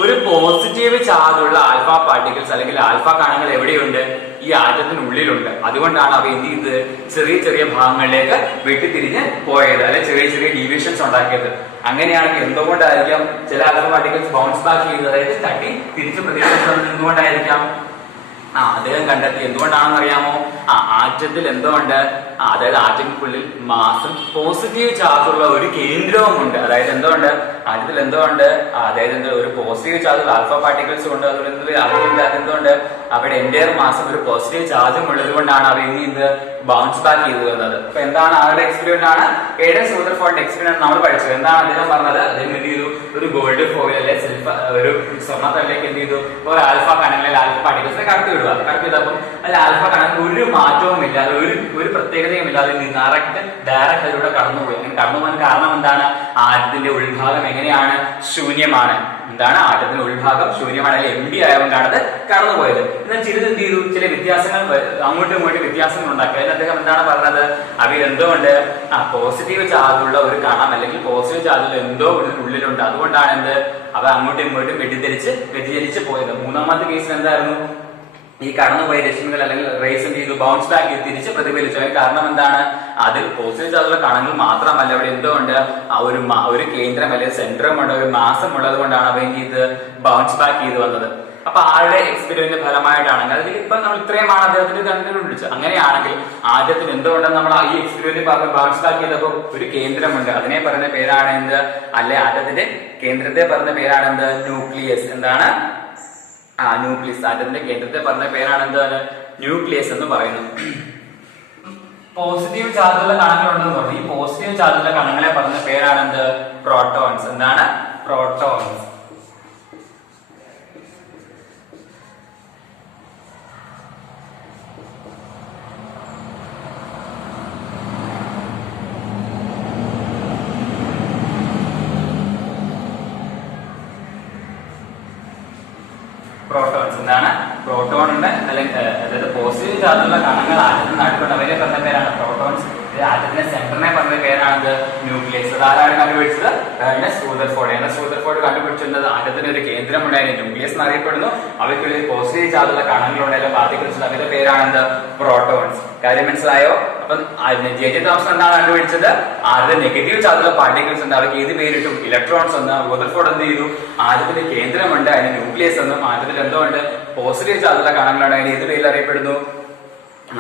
ഒരു പോസിറ്റീവ് ചാർജ് ഉള്ള ആൽഫ പാർട്ടിക്കിൾസ് അല്ലെങ്കിൽ ആൽഫ കണങ്ങൾ എവിടെയുണ്ട്? ഈ ആറ്റത്തിനുള്ളിലുണ്ട്. അതുകൊണ്ടാണ് അവ എന്ത് ചെയ്തത്, ചെറിയ ചെറിയ ഭാഗങ്ങളിലേക്ക് വെട്ടിത്തിരിഞ്ഞ് പോയത്, അല്ലെങ്കിൽ ചെറിയ ചെറിയ ഡീവിയേഷൻസ് ഉണ്ടാക്കിയത്. അങ്ങനെയാണെങ്കിൽ എന്തുകൊണ്ടായിരിക്കാം ചില ആൽഫ പാർട്ടിക്കിൾസ് ബൗൺസ് ബാക്ക് ചെയ്തത്, അതായത് തട്ടി തിരിച്ച് പ്രതികരിച്ചത്? എന്തുകൊണ്ടായിരിക്കാം? അദ്ദേഹം കണ്ടെത്തി. എന്തുകൊണ്ടാണെന്ന് അറിയാമോ? ആറ്റത്തിൽ എന്തുകൊണ്ട്, അതായത് ആറ്റത്തിനുള്ളിൽ മാസും പോസിറ്റീവ് ചാർജ് ഉള്ള ഒരു കേന്ദ്രവും ഉണ്ട്. അതായത് എന്തുകൊണ്ട് ആറ്റത്തിൽ എന്തുകൊണ്ട്, അതായത് ഒരു പോസിറ്റീവ് ചാർജ് ആൽഫ പാർട്ടിക്കിൾസ് ഉണ്ട്. അതുകൊണ്ട് അതെന്തുകൊണ്ട് അവിടെ എൻറ്റയർ മാസം ഒരു പോസിറ്റീവ് ചാർജും ഉള്ളത് കൊണ്ടാണ് അവ ഇത് ബൗൺസ് ബാക്ക് ചെയ്തു വന്നത്. അപ്പൊ എന്താണ് അവരുടെ എക്സ്പെരിമെന്റ് ആണ് എയ്ഡൻ റൂദർഫോർഡിന്റെ എക്സ്പെരിമെന്റ് നമ്മൾ പഠിച്ചത്. എന്താണ് അദ്ദേഹം പറഞ്ഞത്? അദ്ദേഹം എന്ത് ചെയ്തു, ഒരു ഗോൾഡ് ഫോയിൽ അല്ലെ ഒരു സ്വർണ്ണത്തല്ലേക്ക് എന്ത് ചെയ്തു, ഒരു ആൽഫ കണങ്ങളിൽ ആൽഫ പാർട്ടിക്കിൾസിനെ കടത്തി വിടുക. കടത്തി വിട്ടപ്പം അതിൽ ആൽഫ കണങ്ങൾ ഒരു മാറ്റവും ഇല്ലാതെ ഒരു പ്രത്യേകതയും ഇല്ലാതെ ഡയറക്റ്റ് അതിലൂടെ കടന്നുപോയി. അങ്ങനെ കടന്നുപോകാൻ കാരണം എന്താണ്? ആറ്റത്തിന്റെ ഉൾഭാഗം എങ്ങനെയാണ്, ശൂന്യമാണ്. എന്താണ്, ആറ്റത്തിന്റെ ഉൾഭാഗം ശൂന്യമാണ്, അല്ലെങ്കിൽ എംപ്റ്റി ആയതുകൊണ്ടാണ് അത് കടന്നുപോയത്. എന്നാൽ ചിലത് എന്ത് ചെയ്തു, ചില വ്യത്യാസങ്ങൾ അങ്ങോട്ടും ഇങ്ങോട്ടും വ്യത്യാസങ്ങൾ ഉണ്ടാക്കി. അതിന് അദ്ദേഹം എന്താണ് പറഞ്ഞത്? അവയിൽ എന്തുകൊണ്ട് പോസിറ്റീവ് ചാർജുള്ള ഒരു കണം അല്ലെങ്കിൽ പോസിറ്റീവ് ചാർജുള്ള എന്തോ ഉള്ളിലുണ്ട്. അതുകൊണ്ടാണ് എന്ത് അവ അങ്ങോട്ടും ഇങ്ങോട്ടും വ്യതിചലിച്ച് പോയത്. മൂന്നാമത്തെ കേസിൽ എന്തായിരുന്നു? ഈ കടന്നുപോയ രശ്മികൾ അല്ലെങ്കിൽ റേസ് എന്ത് ചെയ്തു, ബൗൺസ് ബാക്ക് ചെയ്ത് തിരിച്ച് പ്രതിഫലിച്ചു. അതിന് കാരണം എന്താണ്? അതിൽ പോസിറ്റീവ് ചാർജുള്ള കണങ്ങൾ മാത്രമല്ല, അവിടെ എന്തോ ഉണ്ട്, ഒരു കേന്ദ്രം അല്ലെങ്കിൽ സെന്ററും ഉണ്ട്, ഒരു മാസം ഉള്ളത് കൊണ്ടാണ് അവ എന്ത് ചെയ്ത് ബൗൺസ് ബാക്ക് ചെയ്ത് വന്നത്. അപ്പൊ ആരുടെ എക്സ്പെരിമെന്റ് ഫലമായിട്ടാണെങ്കിൽ അതിൽ ഇപ്പൊ നമ്മൾ ഇത്രയുമാണ് അദ്ദേഹത്തിന് കണ്ടുപിടിച്ചത്. അങ്ങനെയാണെങ്കിൽ ആദ്യത്തിന് എന്തുകൊണ്ടെന്ന് നമ്മൾ ഈ എക്സ്പെരിമെന്റ് ബൗൺസ് ബാക്ക് ചെയ്തപ്പോൾ ഒരു കേന്ദ്രമുണ്ട്. അതിനെ പറയുന്ന പേരാണ് എന്ത്, അല്ലെ ആറ്റത്തിന്റെ കേന്ദ്രത്തെ പറയുന്ന പേരാണ് എന്ത്, ന്യൂക്ലിയസ്. എന്താണ്? ന്യൂക്ലിയസ്. ആറ്റത്തിന്റെ കേന്ദ്രത്തെ പറഞ്ഞ പേരാണ് എന്താണ്, ന്യൂക്ലിയസ് എന്ന് പറയുന്നു. പോസിറ്റീവ് ചാർജുള്ള കണങ്ങളുണ്ടെന്ന് പറഞ്ഞു. ഈ പോസിറ്റീവ് ചാർജുള്ള കണങ്ങളെ പറഞ്ഞ പേരാണ് എന്ത്, പ്രോട്ടോൺസ്. എന്താണ്? പ്രോട്ടോൺസ്. പ്രോട്ടോൺസ്. എന്താണ്? പ്രോട്ടോൺ ഉണ്ട്, അല്ലെങ്കിൽ അതായത് പോസിറ്റീവ് ചാർജുള്ള കണങ്ങൾ ആറ്റത്തിന് നടുക്കുണ്ട്. അവരെ പറഞ്ഞ പേരാണ് പ്രോട്ടോൺസ്. ആറ്റത്തിന്റെ സെന്ററിനെ പറഞ്ഞ പേരാണ് ന്യൂക്ലിയസ്. അതാരാണ് കണ്ടുപിടിച്ചത്? റൂദർഫോർഡ് കണ്ടുപിടിച്ചിരുന്നത്. ആറ്റത്തിന് ഒരു കേന്ദ്രം ഉണ്ടായിരുന്നു, ന്യൂക്ലിയസ് എന്നറിയപ്പെടുന്നു. അവയ്ക്കുള്ളിൽ പോസിറ്റീവ് ചാർജുള്ള കണങ്ങളുണ്ടായാലും പാർട്ടിക്കിൾസ്, അവരുടെ പേരാണ് പ്രോട്ടോൺസ്. കാര്യം മനസ്സിലായോ? അപ്പൊ ജെ തോമസ് എന്താണ് കണ്ടുപിടിച്ചത്? ആദ്യത്തെ നെഗറ്റീവ് ചാർജുള്ള പാർട്ടിക്കിൾസ് ഉണ്ട്, അവർക്ക് ഏത് പേരിട്ടും ഇലക്ട്രോൺസ് എന്ന്. റൂദർഫോർഡ് എന്ത് ചെയ്തു, ആറ്റത്തിന്റെ കേന്ദ്രമുണ്ട്, അതിന് ന്യൂക്ലിയസ് എന്നും. ആറ്റത്തിൽ എന്തുകൊണ്ട് പോസിറ്റീവ് ചാർജുള്ള കണങ്ങളുണ്ട്, അതിന് ഏത് പേരിൽ അറിയപ്പെടുന്നു?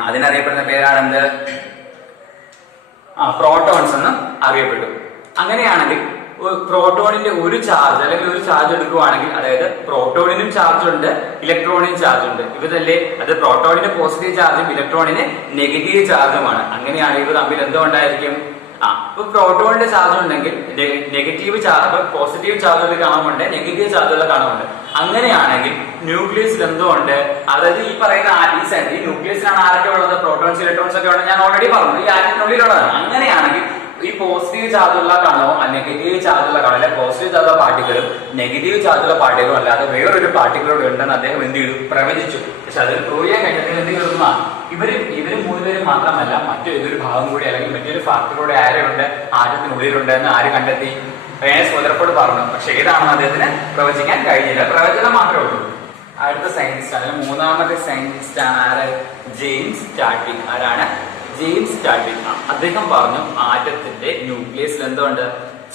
അതിനറിയപ്പെടുന്ന പേരാണെന്ത്, പ്രോട്ടോൺസ് എന്ന് അറിയപ്പെട്ടു. അങ്ങനെയാണെങ്കിൽ പ്രോട്ടോണിന്റെ ഒരു ചാർജ് അല്ലെങ്കിൽ ഒരു ചാർജ് എടുക്കുകയാണെങ്കിൽ, അതായത് പ്രോട്ടോണിനും ചാർജ് ഉണ്ട്, ഇലക്ട്രോണിനും ചാർജ് ഉണ്ട്. ഇവരല്ലേ, അത് പ്രോട്ടോണിന് പോസിറ്റീവ് ചാർജും ഇലക്ട്രോണിന് നെഗറ്റീവ് ചാർജുമാണ്. അങ്ങനെയാണ് ഇവ തമ്മിൽ എന്തുകൊണ്ടായിരിക്കും? ഇപ്പൊ പ്രോട്ടോണിന്റെ ചാർജ് ഉണ്ടെങ്കിൽ നെഗറ്റീവ് ചാർജ്, പോസിറ്റീവ് ചാർജുള്ള കണമുണ്ട്, നെഗറ്റീവ് ചാർജുള്ള കണമുണ്ട്. അങ്ങനെയാണെങ്കിൽ ന്യൂക്ലിയസിൽ എന്തുകൊണ്ട്, അതായത് ഈ പറയുന്ന ഈ ന്യൂക്ലിയസിലാണ് ആരൊക്കെ ഉള്ളത്? പ്രോട്ടോൺസ്, ഇലക്ട്രോൺസ് ഒക്കെ ഉണ്ട്. ഞാൻ ഓൾറെഡി പറഞ്ഞു, ഈ ആറ്റത്തിനുള്ളിലുള്ളതാണ്. അങ്ങനെയാണെങ്കിൽ ഈ പോസിറ്റീവ് ചാർജുള്ള കണവും നെഗറ്റീവ് ചാർജുള്ള കണവും, അല്ലെ പോസിറ്റീവ് ചാർജുള്ള പാർട്ടിക്കിളും നെഗറ്റീവ് ചാർജുള്ള പാർട്ടിക്കിളും അല്ലാതെ വേറൊരു പാർട്ടിക്കിളോട് ഉണ്ടെന്ന് അദ്ദേഹം എന്ത് ചെയ്തു, പ്രവചിച്ചു. പക്ഷെ അതിൽ പ്രൂവ് ചെയ്യാൻ കഴിഞ്ഞത് എന്ത് ചെയ്തു? ഇവര് മൂന്നുപേരും മാത്രമല്ല, മറ്റൊരു ഭാഗം കൂടി അല്ലെങ്കിൽ മറ്റൊരു ഫാക്ടറോട് ആരുണ്ട്, ആറ്റത്തിനുള്ളിലുണ്ട് എന്ന് ആര് കണ്ടെത്തി? റൂദർഫോർഡ് പറഞ്ഞു. പക്ഷെ ഏതാണെന്ന് അദ്ദേഹത്തിന് പ്രവചിക്കാൻ കഴിഞ്ഞില്ല. പ്രവചനം മാത്രമേ ഉള്ളൂ. അടുത്ത സയന്റിസ്റ്റ് അല്ലെങ്കിൽ മൂന്നാമത്തെ സയന്റിസ്റ്റ് ആണ് ആര്? James starting. ആരാണ്? James starting. അദ്ദേഹം പറഞ്ഞു ആറ്റത്തിന്റെ ന്യൂക്ലിയസിൽ എന്തുകൊണ്ട്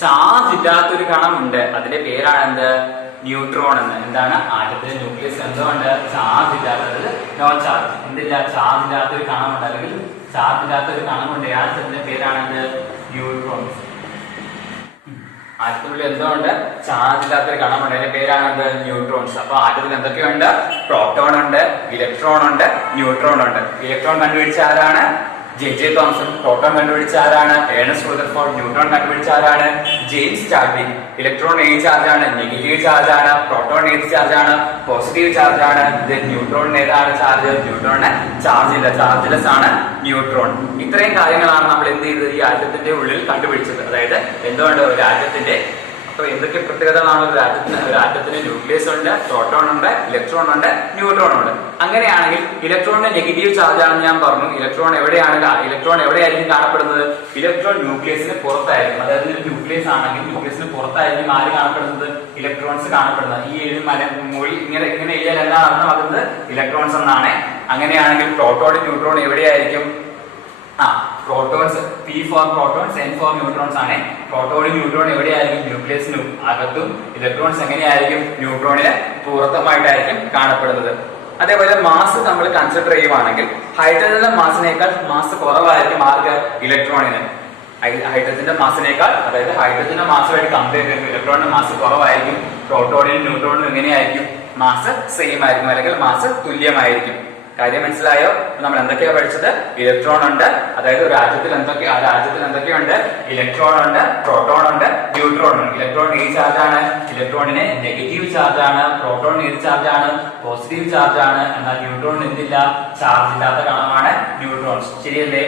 ചാർജ് ഇല്ലാത്തൊരു കണമുണ്ട്, അതിന്റെ പേരാണ് എന്ത്? ന്യൂട്രോൺ എന്ന്. എന്താണ്? ആറ്റത്തിന്റെ ന്യൂക്ലിയസിൽ എന്തുകൊണ്ട് ചാർജ് ഇല്ലാത്തത്? No charge. എന്തില്ല? ചാർജ് ഇല്ലാത്തൊരു കണമുണ്ട്, അല്ലെങ്കിൽ ചാർജ് ഇല്ലാത്തൊരു കണമുണ്ട്. ആറ്റത്തിന്റെ പേരാണെന്ത്? ന്യൂട്രോൺസ്. ആറ്റത്തിനുള്ളിൽ എന്തുകൊണ്ട് ചാർജ് ഇല്ലാത്തൊരു കണമുണ്ട്, അതിന്റെ പേരാണെന്ത്? ന്യൂട്രോൺസ്. അപ്പൊ ആറ്റത്തിൽ എന്തൊക്കെയുണ്ട്? പ്രോട്ടോൺ ഉണ്ട്, ഇലക്ട്രോൺ ഉണ്ട്, ന്യൂട്രോൺ ഉണ്ട്. ഇലക്ട്രോൺ കണ്ടുപിടിച്ച ആരാണ്? ജെ തോംസൺ പ്രോട്ടോൺ കണ്ടുപിടിച്ച ആരാണ്? Ernest Rutherford. ന്യൂട്രോൺ കണ്ടുപിടിച്ച ആരാണ്? James Chadwick. ഇലക്ട്രോൺ ഏത് ചാർജ് ആണ്? നെഗറ്റീവ് ചാർജ് ആണ്. പ്രോട്ടോൺ ഏത് ചാർജ് ആണ്? പോസിറ്റീവ് ചാർജ് ആണ്. ന്യൂട്രോണിന് ഏതാണ് ചാർജ്? ന്യൂട്രോണിന് ചാർജ് ഇല്ല, ചാർജ്ലെസ് ആണ് ന്യൂട്രോൺ. ഇത്രയും കാര്യങ്ങളാണ് നമ്മൾ എന്ത് ചെയ്തത്? ഈ ആറ്റത്തിന്റെ ഉള്ളിൽ കണ്ടുപിടിച്ചത്. അതായത് എന്തുകൊണ്ട് ഒരു ആറ്റത്തിന്റെ എന്തൊക്കെ പ്രത്യേകതകളാണ് ഒരു ആറ്റത്തിന്? ന്യൂക്ലിയസ് ഉണ്ട്, പ്രോട്ടോൺ ഉണ്ട്, ഇലക്ട്രോൺ ഉണ്ട്, ന്യൂട്രോൺ ഉണ്ട്. അങ്ങനെയാണെങ്കിൽ ഇലക്ട്രോണിന്റെ നെഗറ്റീവ് ചാർജ് ആണെന്ന് ഞാൻ പറഞ്ഞു. ഇലക്ട്രോൺ എവിടെയായിരിക്കും കാണപ്പെടുന്നത്? ഇലക്ട്രോൺ ന്യൂക്ലിയസിന് പുറത്തായിരിക്കും. അതായത് ഒരു ന്യൂക്ലിയസ് ആണെങ്കിൽ ന്യൂക്ലിയസിന് പുറത്തായിരിക്കും ആര് കാണപ്പെടുന്നത്? ഇലക്ട്രോൺസ് കാണപ്പെടുന്നത്. ഈ മൊഴി ഇങ്ങനെ എഴുതിയാൽ എന്താണ് അർത്ഥമാക്കുന്നത്? ഇലക്ട്രോൺസ് എന്നാണ്. അങ്ങനെയാണെങ്കിൽ പ്രോട്ടോണും ന്യൂട്രോൺ എവിടെയായിരിക്കും? Protons P for protons, N for neutrons ആണ്. പ്രോട്ടോണും ന്യൂട്രോൺ എവിടെയായിരിക്കും? ന്യൂക്ലിയസിനും അകത്തും. ഇലക്ട്രോൺസ് എങ്ങനെയായിരിക്കും? ന്യൂട്രോണിന് പുറത്തുമായിട്ടായിരിക്കും കാണപ്പെടുന്നത്. അതേപോലെ മാസ് നമ്മൾ കൺസിഡർ ചെയ്യുവാണെങ്കിൽ ഹൈഡ്രജന്റെ മാസിനേക്കാൾ മാസ് കുറവായിരിക്കും ആർക്ക്? ഇലക്ട്രോണിന്. ഹൈഡ്രജന്റെ മാസിനേക്കാൾ, അതായത് ഹൈഡ്രജന്റെ മാസുമായിട്ട് കമ്പയർ ചെയ്യുമ്പോൾ ഇലക്ട്രോണിന്റെ മാസ് കുറവായിരിക്കും. പ്രോട്ടോണിനും ന്യൂട്രോണിനും എങ്ങനെയായിരിക്കും? മാസ് സെയിം ആയിരിക്കും, അല്ലെങ്കിൽ മാസ് തുല്യമായിരിക്കും. കാര്യം മനസ്സിലായോ? നമ്മൾ എന്തൊക്കെയാ പഠിച്ചത്? ഇലക്ട്രോൺ ഉണ്ട്, അതായത് ഒരു രാജ്യത്തിൽ എന്തൊക്കെയുണ്ട്? ഇലക്ട്രോൺ ഉണ്ട്, പ്രോട്ടോൺ ഉണ്ട്, ന്യൂട്രോൺ ഉണ്ട്. ഇലക്ട്രോൺ ഏത് ചാർജ് ആണ്? ഇലക്ട്രോണിന് നെഗറ്റീവ് ചാർജ് ആണ്. പ്രോട്ടോൺ ഏത് ചാർജ് ആണ്? പോസിറ്റീവ് ചാർജ് ആണ്. എന്നാൽ ന്യൂട്രോൺ എന്തില്ല? ചാർജ് ഇല്ലാത്ത കണമാണ് ന്യൂട്രോൺസ്. ശരിയല്ലേ?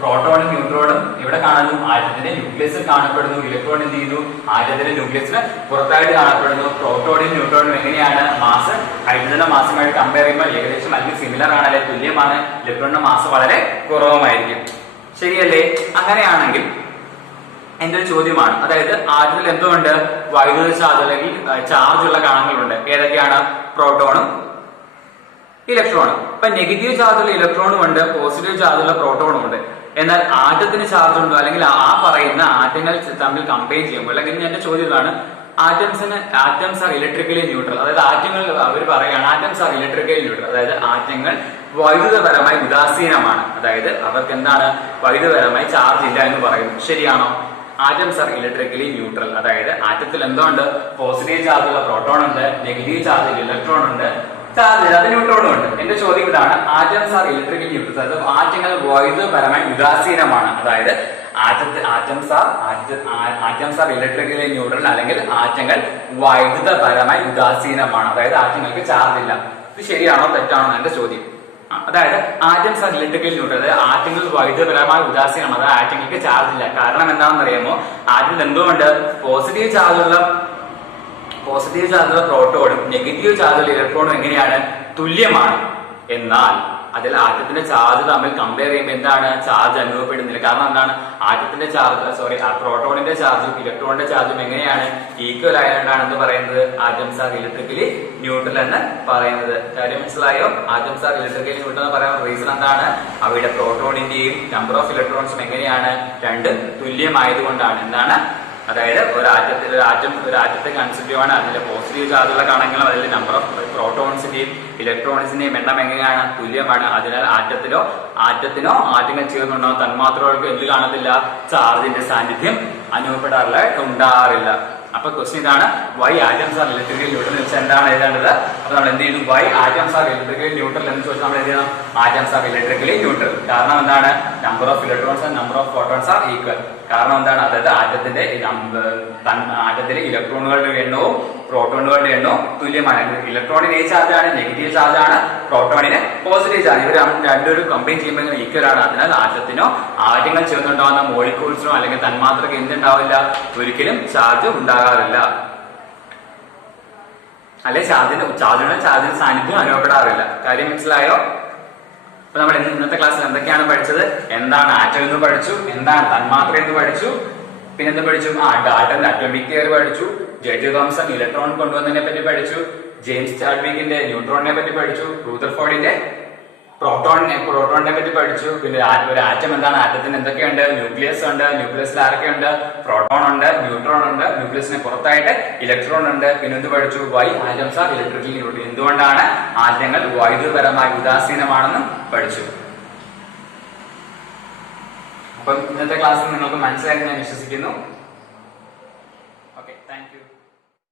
പ്രോട്ടോണും ന്യൂട്രോണും ഇവിടെ കാണുന്നു? ആറ്റത്തിന്റെ ന്യൂക്ലിയസിൽ കാണപ്പെടുന്നു. ഇലക്ട്രോൺ എന്ത് ചെയ്യുന്നു? ആറ്റത്തിന്റെ ന്യൂക്ലിയസിന് പുറത്തായിട്ട് കാണപ്പെടുന്നു. പ്രോട്ടോണും ന്യൂട്രോണും എങ്ങനെയാണ്? മാസ് ഹൈഡ്രജന്റെ മാസുമായിട്ട് കമ്പയർ ചെയ്യുമ്പോൾ ഏകദേശം അല്ലെങ്കിൽ സിമിലർ ആണ്, അല്ലെങ്കിൽ തുല്യമാണ്. ഇലക്ട്രോണിന്റെ മാസ് വളരെ കുറവുമായിരിക്കും. ശരിയല്ലേ? അങ്ങനെയാണെങ്കിൽ എന്റെ ഒരു ചോദ്യമാണ്, അതായത് ആറ്റത്തിൽ എന്തുകൊണ്ട്? വൈദ്യുത ചാർജ് അല്ലെങ്കിൽ ചാർജ് ഉള്ള കണങ്ങളുണ്ട്. ഏതൊക്കെയാണ്? പ്രോട്ടോണും ഇലക്ട്രോണും. ഇപ്പൊ നെഗറ്റീവ് ചാർജുള്ള ഇലക്ട്രോണും ഉണ്ട്, പോസിറ്റീവ് ചാർജുള്ള പ്രോട്ടോണും ഉണ്ട്. എന്നാൽ ആറ്റത്തിന് ചാർജ് ഉണ്ടോ? അല്ലെങ്കിൽ ആ പറയുന്ന ആറ്റങ്ങൾ തമ്മിൽ കമ്പയർ ചെയ്യുമ്പോൾ, അല്ലെങ്കിൽ എന്റെ ചോദ്യം ഇതാണ്, ആറ്റംസ് ആർ ഇലക്ട്രിക്കലി ന്യൂട്രൽ. അതായത് ആറ്റങ്ങൾ, അവർ പറയുകയാണ് ആറ്റംസ് ആർ ഇലക്ട്രിക്കലി ന്യൂട്രൽ. അതായത് ആറ്റങ്ങൾ വൈദ്യുതപരമായി ഉദാസീനമാണ്. അതായത് അവർക്ക് എന്താണ്? വൈദ്യുതപരമായി ചാർജ് ഇല്ല എന്ന് പറയുന്നു. ശരിയാണോ? Atoms are electrically neutral. അതായത് ആറ്റത്തിൽ എന്തുകൊണ്ട്? പോസിറ്റീവ് ചാർജുള്ള പ്രോട്ടോൺ ഉണ്ട്, നെഗറ്റീവ് ചാർജുള്ള ഇലക്ട്രോൺ ഉണ്ട്, ചാർജ് അത് ന്യൂട്രോണും ഉണ്ട്. എന്റെ ചോദ്യം ഇതാണ്, ആറ്റംസ് ആർ ഇലക്ട്രിക്കലി ന്യൂട്രൽ. അതായത് ആറ്റങ്ങൾ വൈദ്യുതപരമായി ഉദാസീനമാണ്. അതായത് ആറ്റംസ് ആർ ഇലക്ട്രിക്കലി ന്യൂട്രൽ, അല്ലെങ്കിൽ ആറ്റങ്ങൾ വൈദ്യുതപരമായി ഉദാസീനമാണ്. അതായത് ആറ്റങ്ങൾക്ക് ചാർജ് ഇല്ല. ഇത് ശരിയാണോ തെറ്റാണോ എന്റെ ചോദ്യം. അതായത് ആറ്റംസ് ആർ ഇലക്ട്രിക്കലി ന്യൂട്രൽ, അതായത് ആറ്റങ്ങൾ വൈദ്യുതപരമായി ഉദാസീനമാണ്. അതായത് ആറ്റങ്ങൾക്ക് ചാർജ് ഇല്ല. കാരണം എന്താണെന്ന് അറിയാമോ? ആറ്റത്തിൽ എന്തുകൊണ്ട്? പോസിറ്റീവ് ചാർജുള്ള പ്രോട്ടോണും നെഗറ്റീവ് ചാർജുള്ള ഇലക്ട്രോണും എങ്ങനെയാണ്? തുല്യമാണ്. എന്നാൽ അതിൽ ആറ്റത്തിന്റെ ചാർജ് തമ്മിൽ കമ്പയർ ചെയ്യുമ്പോൾ എന്താണ്? ചാർജ് അനുഭവപ്പെടുന്നില്ല. കാരണം എന്താണ്? ആറ്റത്തിന്റെ പ്രോട്ടോണിന്റെ ചാർജും ഇലക്ട്രോണിന്റെ ചാർജും എങ്ങനെയാണ്? ഈക്വൽ ആയതുകൊണ്ടാണ് എന്ന് പറയുന്നത് ആറ്റംസ് ആർ ഇലക്ട്രിക്കലി ന്യൂട്രൽ എന്ന് പറയുന്നത്. കാര്യം മനസ്സിലായോ? ആറ്റംസ് ആർ ഇലക്ട്രിക്കലി ന്യൂട്രൽ എന്ന് പറയാൻ റീസൺ എന്താണ്? അവയുടെ പ്രോട്ടോണിന്റെയും നമ്പർ ഓഫ് ഇലക്ട്രോൺസും എങ്ങനെയാണ്? രണ്ടും തുല്യമായതുകൊണ്ടാണ്. എന്താണ്? അതായത് ഒരു ആറ്റത്തെ കൺസിഡർ അതിന്റെ പോസിറ്റീവ് ചാർജുള്ള കണങ്ങളും അതിന്റെ നമ്പർ ഓഫ് പ്രോട്ടോൺസിന്റെയും ഇലക്ട്രോൺസിന്റെയും എണ്ണം എങ്ങനെയാണ്? തുല്യമാണ്. അതിനാൽ ആറ്റത്തിനോ ആറ്റങ്ങൾ ചേർന്നുണ്ടോ തന്മാത്രകൾക്ക് എന്ത് കാണത്തില്ല? ചാർജിന്റെ സാന്നിധ്യം അനുഭവപ്പെടാറില്ല, ഉണ്ടാറില്ല. അപ്പൊ ക്വസ്റ്റ്യൻ ഇതാണ്, why atoms are electrically neutral എന്ന് വെച്ചാൽ എന്താണ് എഴുതേണ്ടത്? അപ്പൊ നമ്മൾ എന്ത് ചെയ്തു? Why atoms are electrically neutral എന്ന് ചോദിച്ചാൽ നമ്മൾ എന്ത് ചെയ്യണം? Atoms are electrically neutral. കാരണം എന്താണ്? Number of electrons and number of protons are equal. കാരണം എന്താണ്? അതായത് ആറ്റത്തിലെ ഇലക്ട്രോണുകളുടെ എണ്ണവും പ്രോട്ടോണുകളുടെ എണ്ണവും തുല്യമാണ്. ഇലക്ട്രോണിന് ഏത് ചാർജ് ആണ്? നെഗറ്റീവ് ചാർജ് ആണ്. പ്രോട്ടോണിന് പോസിറ്റീവ് ചാർജ്. ഇവർ രണ്ടുപേരും കമ്പൈൻ ചെയ്യുമ്പോൾ ഈക്വൽ ആണ്. അതിനാൽ ആറ്റങ്ങൾ ചേർന്നുണ്ടാവുന്ന മോളിക്യൂൾസിനോ അല്ലെങ്കിൽ തന്മാത്രക്ക് എന്തുണ്ടാവില്ല? ഒരിക്കലും ചാർജ് ഉണ്ടാകാറില്ല. അല്ലെ ചാർജിന് സാന്നിധ്യം അനുഭവപ്പെടാറില്ല. കാര്യം മനസ്സിലായോ? അപ്പൊ നമ്മൾ ഇന്നത്തെ ക്ലാസ്സിൽ എന്തൊക്കെയാണ് പഠിച്ചത്? എന്താണ് ആറ്റം എന്ന് പഠിച്ചു, എന്താണ് തന്മാത്ര എന്ന് പഠിച്ചു, പിന്നെന്ത് പഠിച്ചു? ഡാൽട്ടന്റെ അറ്റോമിക് തിയറി പഠിച്ചു, ജെ തോംസൺ ഇലക്ട്രോൺ കൊണ്ടുവന്നതിനെ പറ്റി പഠിച്ചു, ജെയിംസ് ചാഡ്വിക്കിന്റെ ന്യൂട്രോണിനെ പറ്റി പഠിച്ചു, റൂദർഫോർഡിന്റെ പ്രോട്ടോണിനെ പറ്റി പഠിച്ചു. പിന്നെ ഒരു ആറ്റം എന്താണ്? ആറ്റത്തിന് എന്തൊക്കെയുണ്ട്? ന്യൂക്ലിയസ് ഉണ്ട്. ന്യൂക്ലിയസിൽ ആരൊക്കെയുണ്ട്? പ്രോട്ടോൺ ഉണ്ട്, ന്യൂട്രോൺ ഉണ്ട്. ന്യൂക്ലിയസിന് പുറത്തായിട്ട് ഇലക്ട്രോൺ ഉണ്ട്. പിന്നെ എന്ത് പഠിച്ചു? Why atoms are electrically neutral. എന്തുകൊണ്ടാണ് ആറ്റങ്ങൾ വൈദ്യുതപരമായി ഉദാസീനമാണെന്നും പഠിച്ചു. അപ്പം ഇന്നത്തെ ക്ലാസ്സിൽ നിങ്ങൾക്ക് മനസ്സിലായി ഞാൻ വിശ്വസിക്കുന്നു. Okay, thank you.